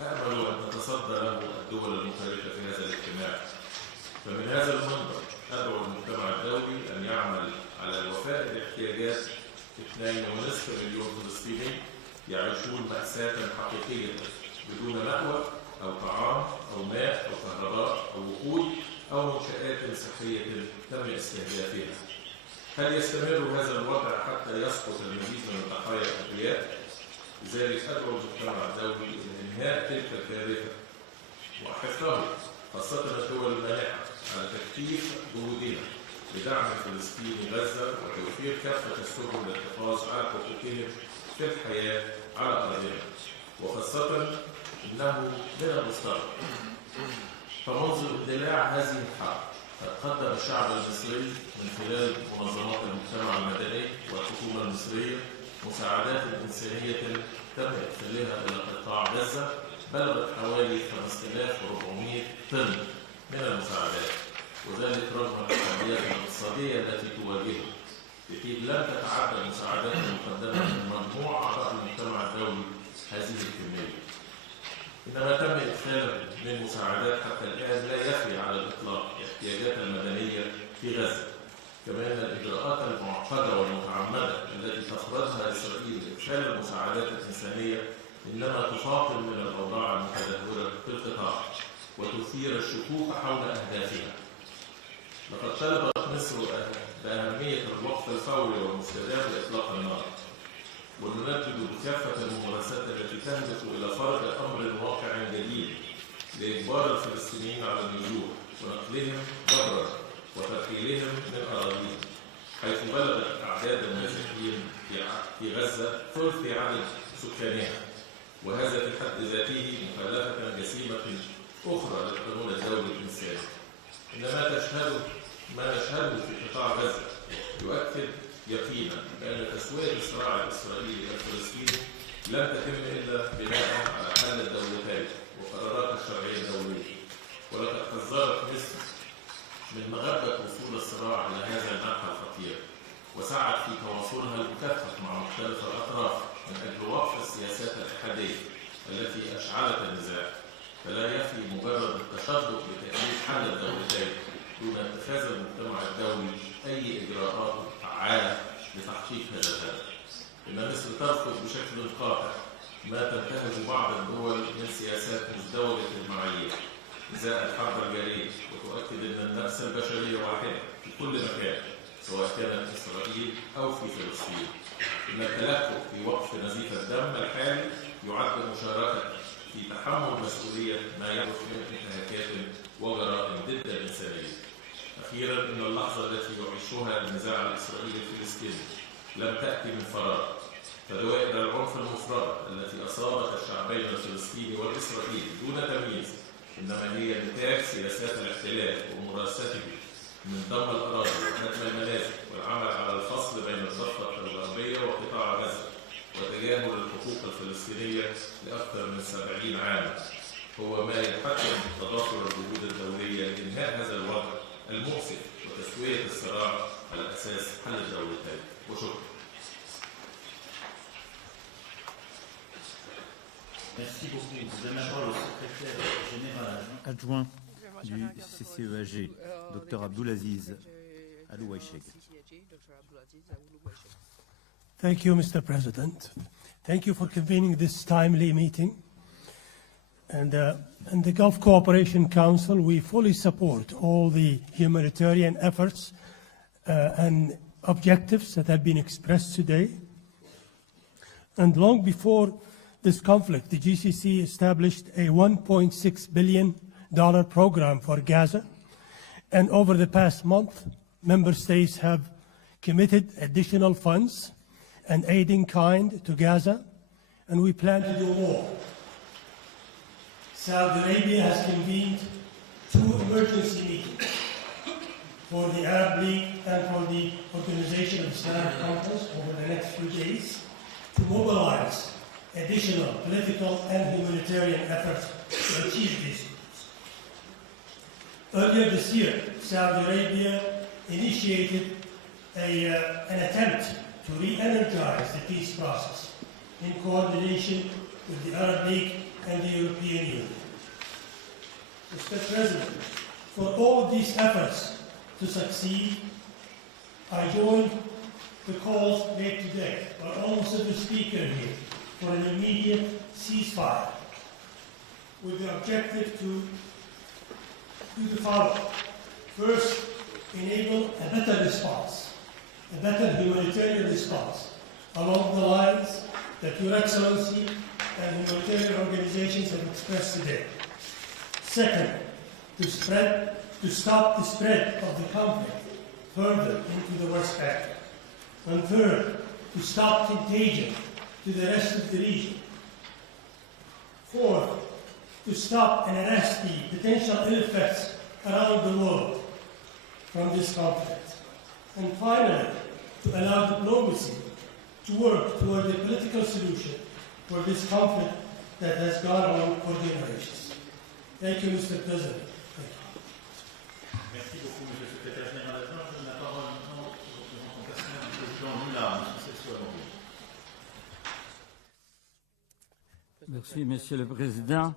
أأمل أن تتصدى له الدول المشاركة في هذا الاجتماع. فمن هذا المنبر أدعو المجتمع الدولي أن يعمل على الوفاء باحتياجات 2.5 مليون فلسطيني يعيشون مأساة حقيقية بدون مأوى أو طعام أو ماء أو كهرباء أو وقود أو منشآت صحية تم استهدافها. هل يستمر هذا الوضع حتى يسقط المزيد من الضحايا الأبرياء؟ لذلك أدعو المجتمع الدولي إلى إنهاء تلك الكارثة وحفظها، خاصة الدول المانحة، على تكثيف جهودها لدعم فلسطين غزة وتوفير كافة السبل للحفاظ على حقوقهم في الحياة على أرضنا، وخاصة إنه من المفترض فمنذ اندلاع هذه الحرب قد قدم الشعب المصري من خلال منظمات المجتمع المدني والحكومة المصرية مساعدات إنسانية تم إدخالها إلى قطاع غزة بلغت حوالي 5400 طن من المساعدات، وذلك رغم التحديات الاقتصادية التي تواجهه، بحيث لم تتعدى المساعدات المقدمة من مجموع أعضاء المجتمع الدولي هذه الكمية. إنما تم إدخال من مساعدات حتى الآن لا يخفي على الإطلاق احتياجات المدنية في غزة، كما أن الإجراءات المعقدة والمتعمدة التي تفرضها إسرائيل لإدخال المساعدات الإنسانية إنما تفاقم من الأوضاع المتدهورة في القطاع وتثير الشكوك حول أهدافها. لقد طلبت مصر بأهمية الوقف الفوري والمستدام لإطلاق النار، وننجد بكافة الممارسات التي تهدف إلى فرض أمر واقع جديد لإجبار الفلسطينيين على اللجوء ونقلهم برا وترحيلهم من أراضيهم، حيث بلغت أعداد النازحين في غزة ثلث عدد سكانها، وهذا في حد ذاته مخالفة جسيمة أخرى للقانون الدولي الإنساني. إنما ما نشهده في قطاع غزة يؤكد يقينا بأن تسوية الصراع الإسرائيلي الفلسطيني لم تتم إلا بناء على حل الدولتين وقرارات الشرعية الدولية، ولقد حذرت مصر من مغبة وصول الصراع إلى هذا النحو الخطير، وسعت في تواصلها المكثف مع مختلف الأطراف من أجل وقف السياسات الإحادية التي أشعلت النزاع، فلا يكفي مجرد التشدق لتأكيد حل الدولتين دون اتخاذ المجتمع الدولي أي إجراءات فعالة لتحقيق هذا الهدف. إن مصر ترفض بشكل قاطع ما تنتهج بعض الدول من سياسات مزدوجة المعايير إزاء الحرب الجارية، وتؤكد أن النفس البشرية واحدة في كل مكان سواء كانت إسرائيل أو في فلسطين. إن التلكؤ في وقف نزيف الدم الحالي يعد مشاركة في تحمل مسؤولية ما يحدث من انتهاكات وجرائم ضد الإنسانية. أخيرا، إن اللحظة التي يعيشها النزاع الإسرائيلي الفلسطيني لم تأتي من فراغ، فدوائر العنف المفرطة التي أصابت الشعبين الفلسطيني والإسرائيلي دون تمييز إنما هي نتاج سياسات الاحتلال وممارسته من ضم الأراضي وهدم المنازل والعمل على الفصل بين الضفة الغربية وقطاع غزة وتجاهل الحقوق الفلسطينية لأكثر من 70 عاما هو ما يحتم تضافر الجهود الدولية لإنهاء هذا الوضع المؤسف وتسوية الصراع على أساس حل الدولتين. وشكرا. Merci beaucoup. Vous avez la parole au secrétaire général adjoint du CCEAG, Dr Abdulaziz Alouaïchek. Thank you, Mr. President. Thank you for convening this timely meeting. And the Gulf Cooperation Council, we fully support all the humanitarian efforts and objectives that have been expressed today. And long before this conflict, the GCC established a $1.6 billion program for Gaza. And over the past month, member states have committed additional funds and aid in kind to Gaza, and we plan to do more. Saudi Arabia has convened 2 emergency meetings for the Arab League and for the Organization of Islamic Conference over the next few days to mobilize additional political and humanitarian efforts to achieve these goals. Earlier this year, Saudi Arabia initiated an attempt to re-energize the peace process in coordination with the Arab League and the European Union. Mr. President, for all of these efforts to succeed, I join the calls made today by almost every speaker here for an immediate ceasefire with the objective to do the following. First, enable a better response, a better humanitarian response along the lines that Your Excellency and humanitarian organizations have expressed today. Second, to stop the spread of the conflict further into the West Bank. And third, to stop contagion to the rest of the region. Fourth, to stop and arrest the potential ill effects around the world from this conflict. And finally, to allow diplomacy to work toward a political solution for this conflict that has gone on for generations. Thank you, Mr. President. Merci beaucoup, Monsieur le Secrétaire Général. Je donne la parole maintenant au représentant personnel du président Lula, M. Soiron. Merci, Monsieur le Président.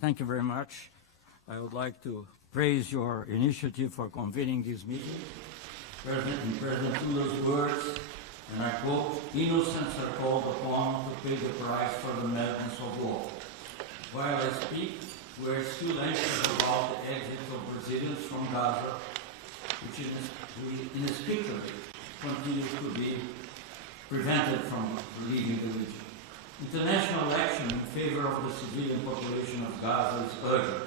Thank you very much. I would like to praise your initiative for convening this meeting. President Lula's words, and I quote, "Innocents are called upon to pay the price for the madness of war." While I speak, we are still anxious about the exit of Brazilians from Gaza, which inexplicably continues to be prevented from leaving the region. International action in favor of the civilian population of Gaza is urgent.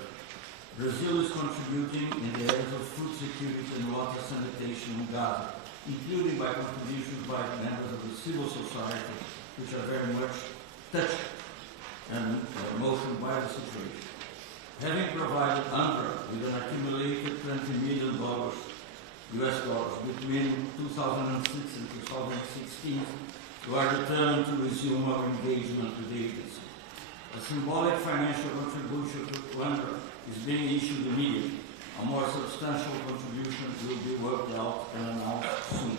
Brazil is contributing in the areas of food security and water sanitation in Gaza, including by contributions by members of the civil society, which are very much touched and emotioned by the situation. Having provided UNRWA with an accumulated $20 million US dollars between 2006 and 2016, we are determined to resume our engagement with the agency. A symbolic financial contribution to UNRWA is being issued immediately. A more substantial contribution will be worked out and announced soon.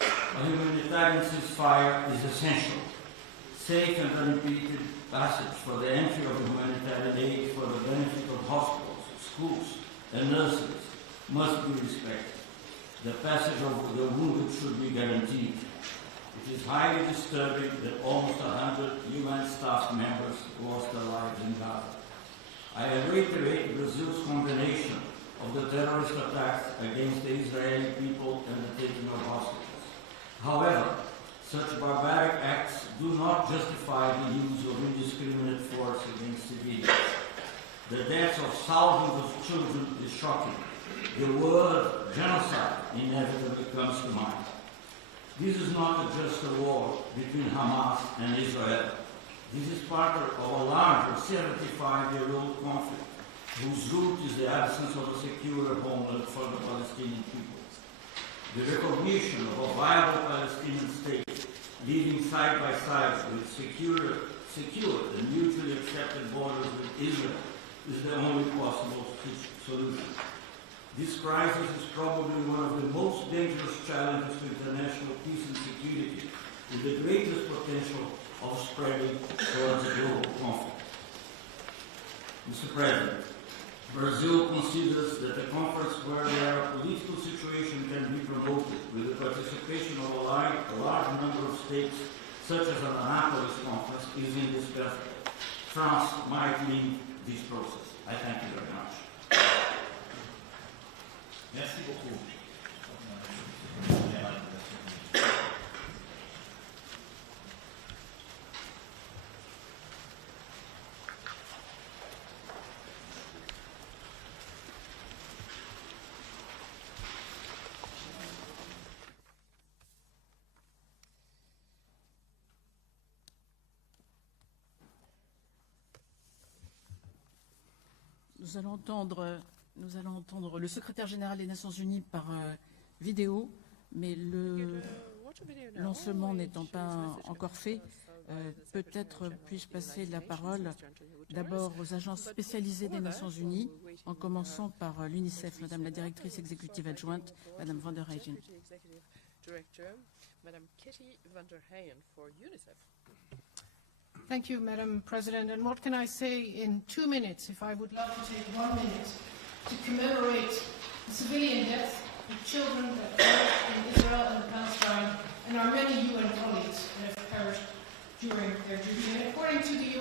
A humanitarian ceasefire is essential. Safe and unimpeded passage for the entry of humanitarian aid for the benefit of hospitals, schools, and nurseries must be respected. The passage of the wounded should be guaranteed. It is highly disturbing that almost 100 UN staff members lost their lives in Gaza. I reiterate Brazil's condemnation of the terrorist attacks against the Israeli people and the taking of hostages. However, such barbaric acts do not justify the use of indiscriminate force against civilians. The deaths of thousands of children is shocking. The word genocide inevitably comes to mind. This is not just a war between Hamas and Israel. This is part of a larger 75-year-old conflict, whose root is the absence of a secure homeland for the Palestinian people. The recognition of a viable Palestinian state, living side by side with secure and mutually accepted borders with Israel, is the only possible solution. This crisis is probably one of the most dangerous challenges to international peace and security, with the greatest potential of spreading towards a global conflict. Mr. President, Brazil considers that a conference where a political situation can be promoted with the participation of a large number of states, such as an Annapolis conference, is indispensable. France might lead this process. I thank you very much. Merci beaucoup. Nous allons entendre le secrétaire général des Nations Unies par vidéo, mais le lancement n'étant pas encore fait, peut-être puis-je passer la parole d'abord aux agences spécialisées des Nations Unies, en commençant par l'UNICEF, Madame la directrice exécutive adjointe, Madame van der Heyen. Thank you, Madam President. And what can I say in 2 minutes, if I would love to take 1 minute to commemorate the civilian deaths of children that perished in Israel and Palestine, and our many UN colleagues that have perished during their duty. And according to the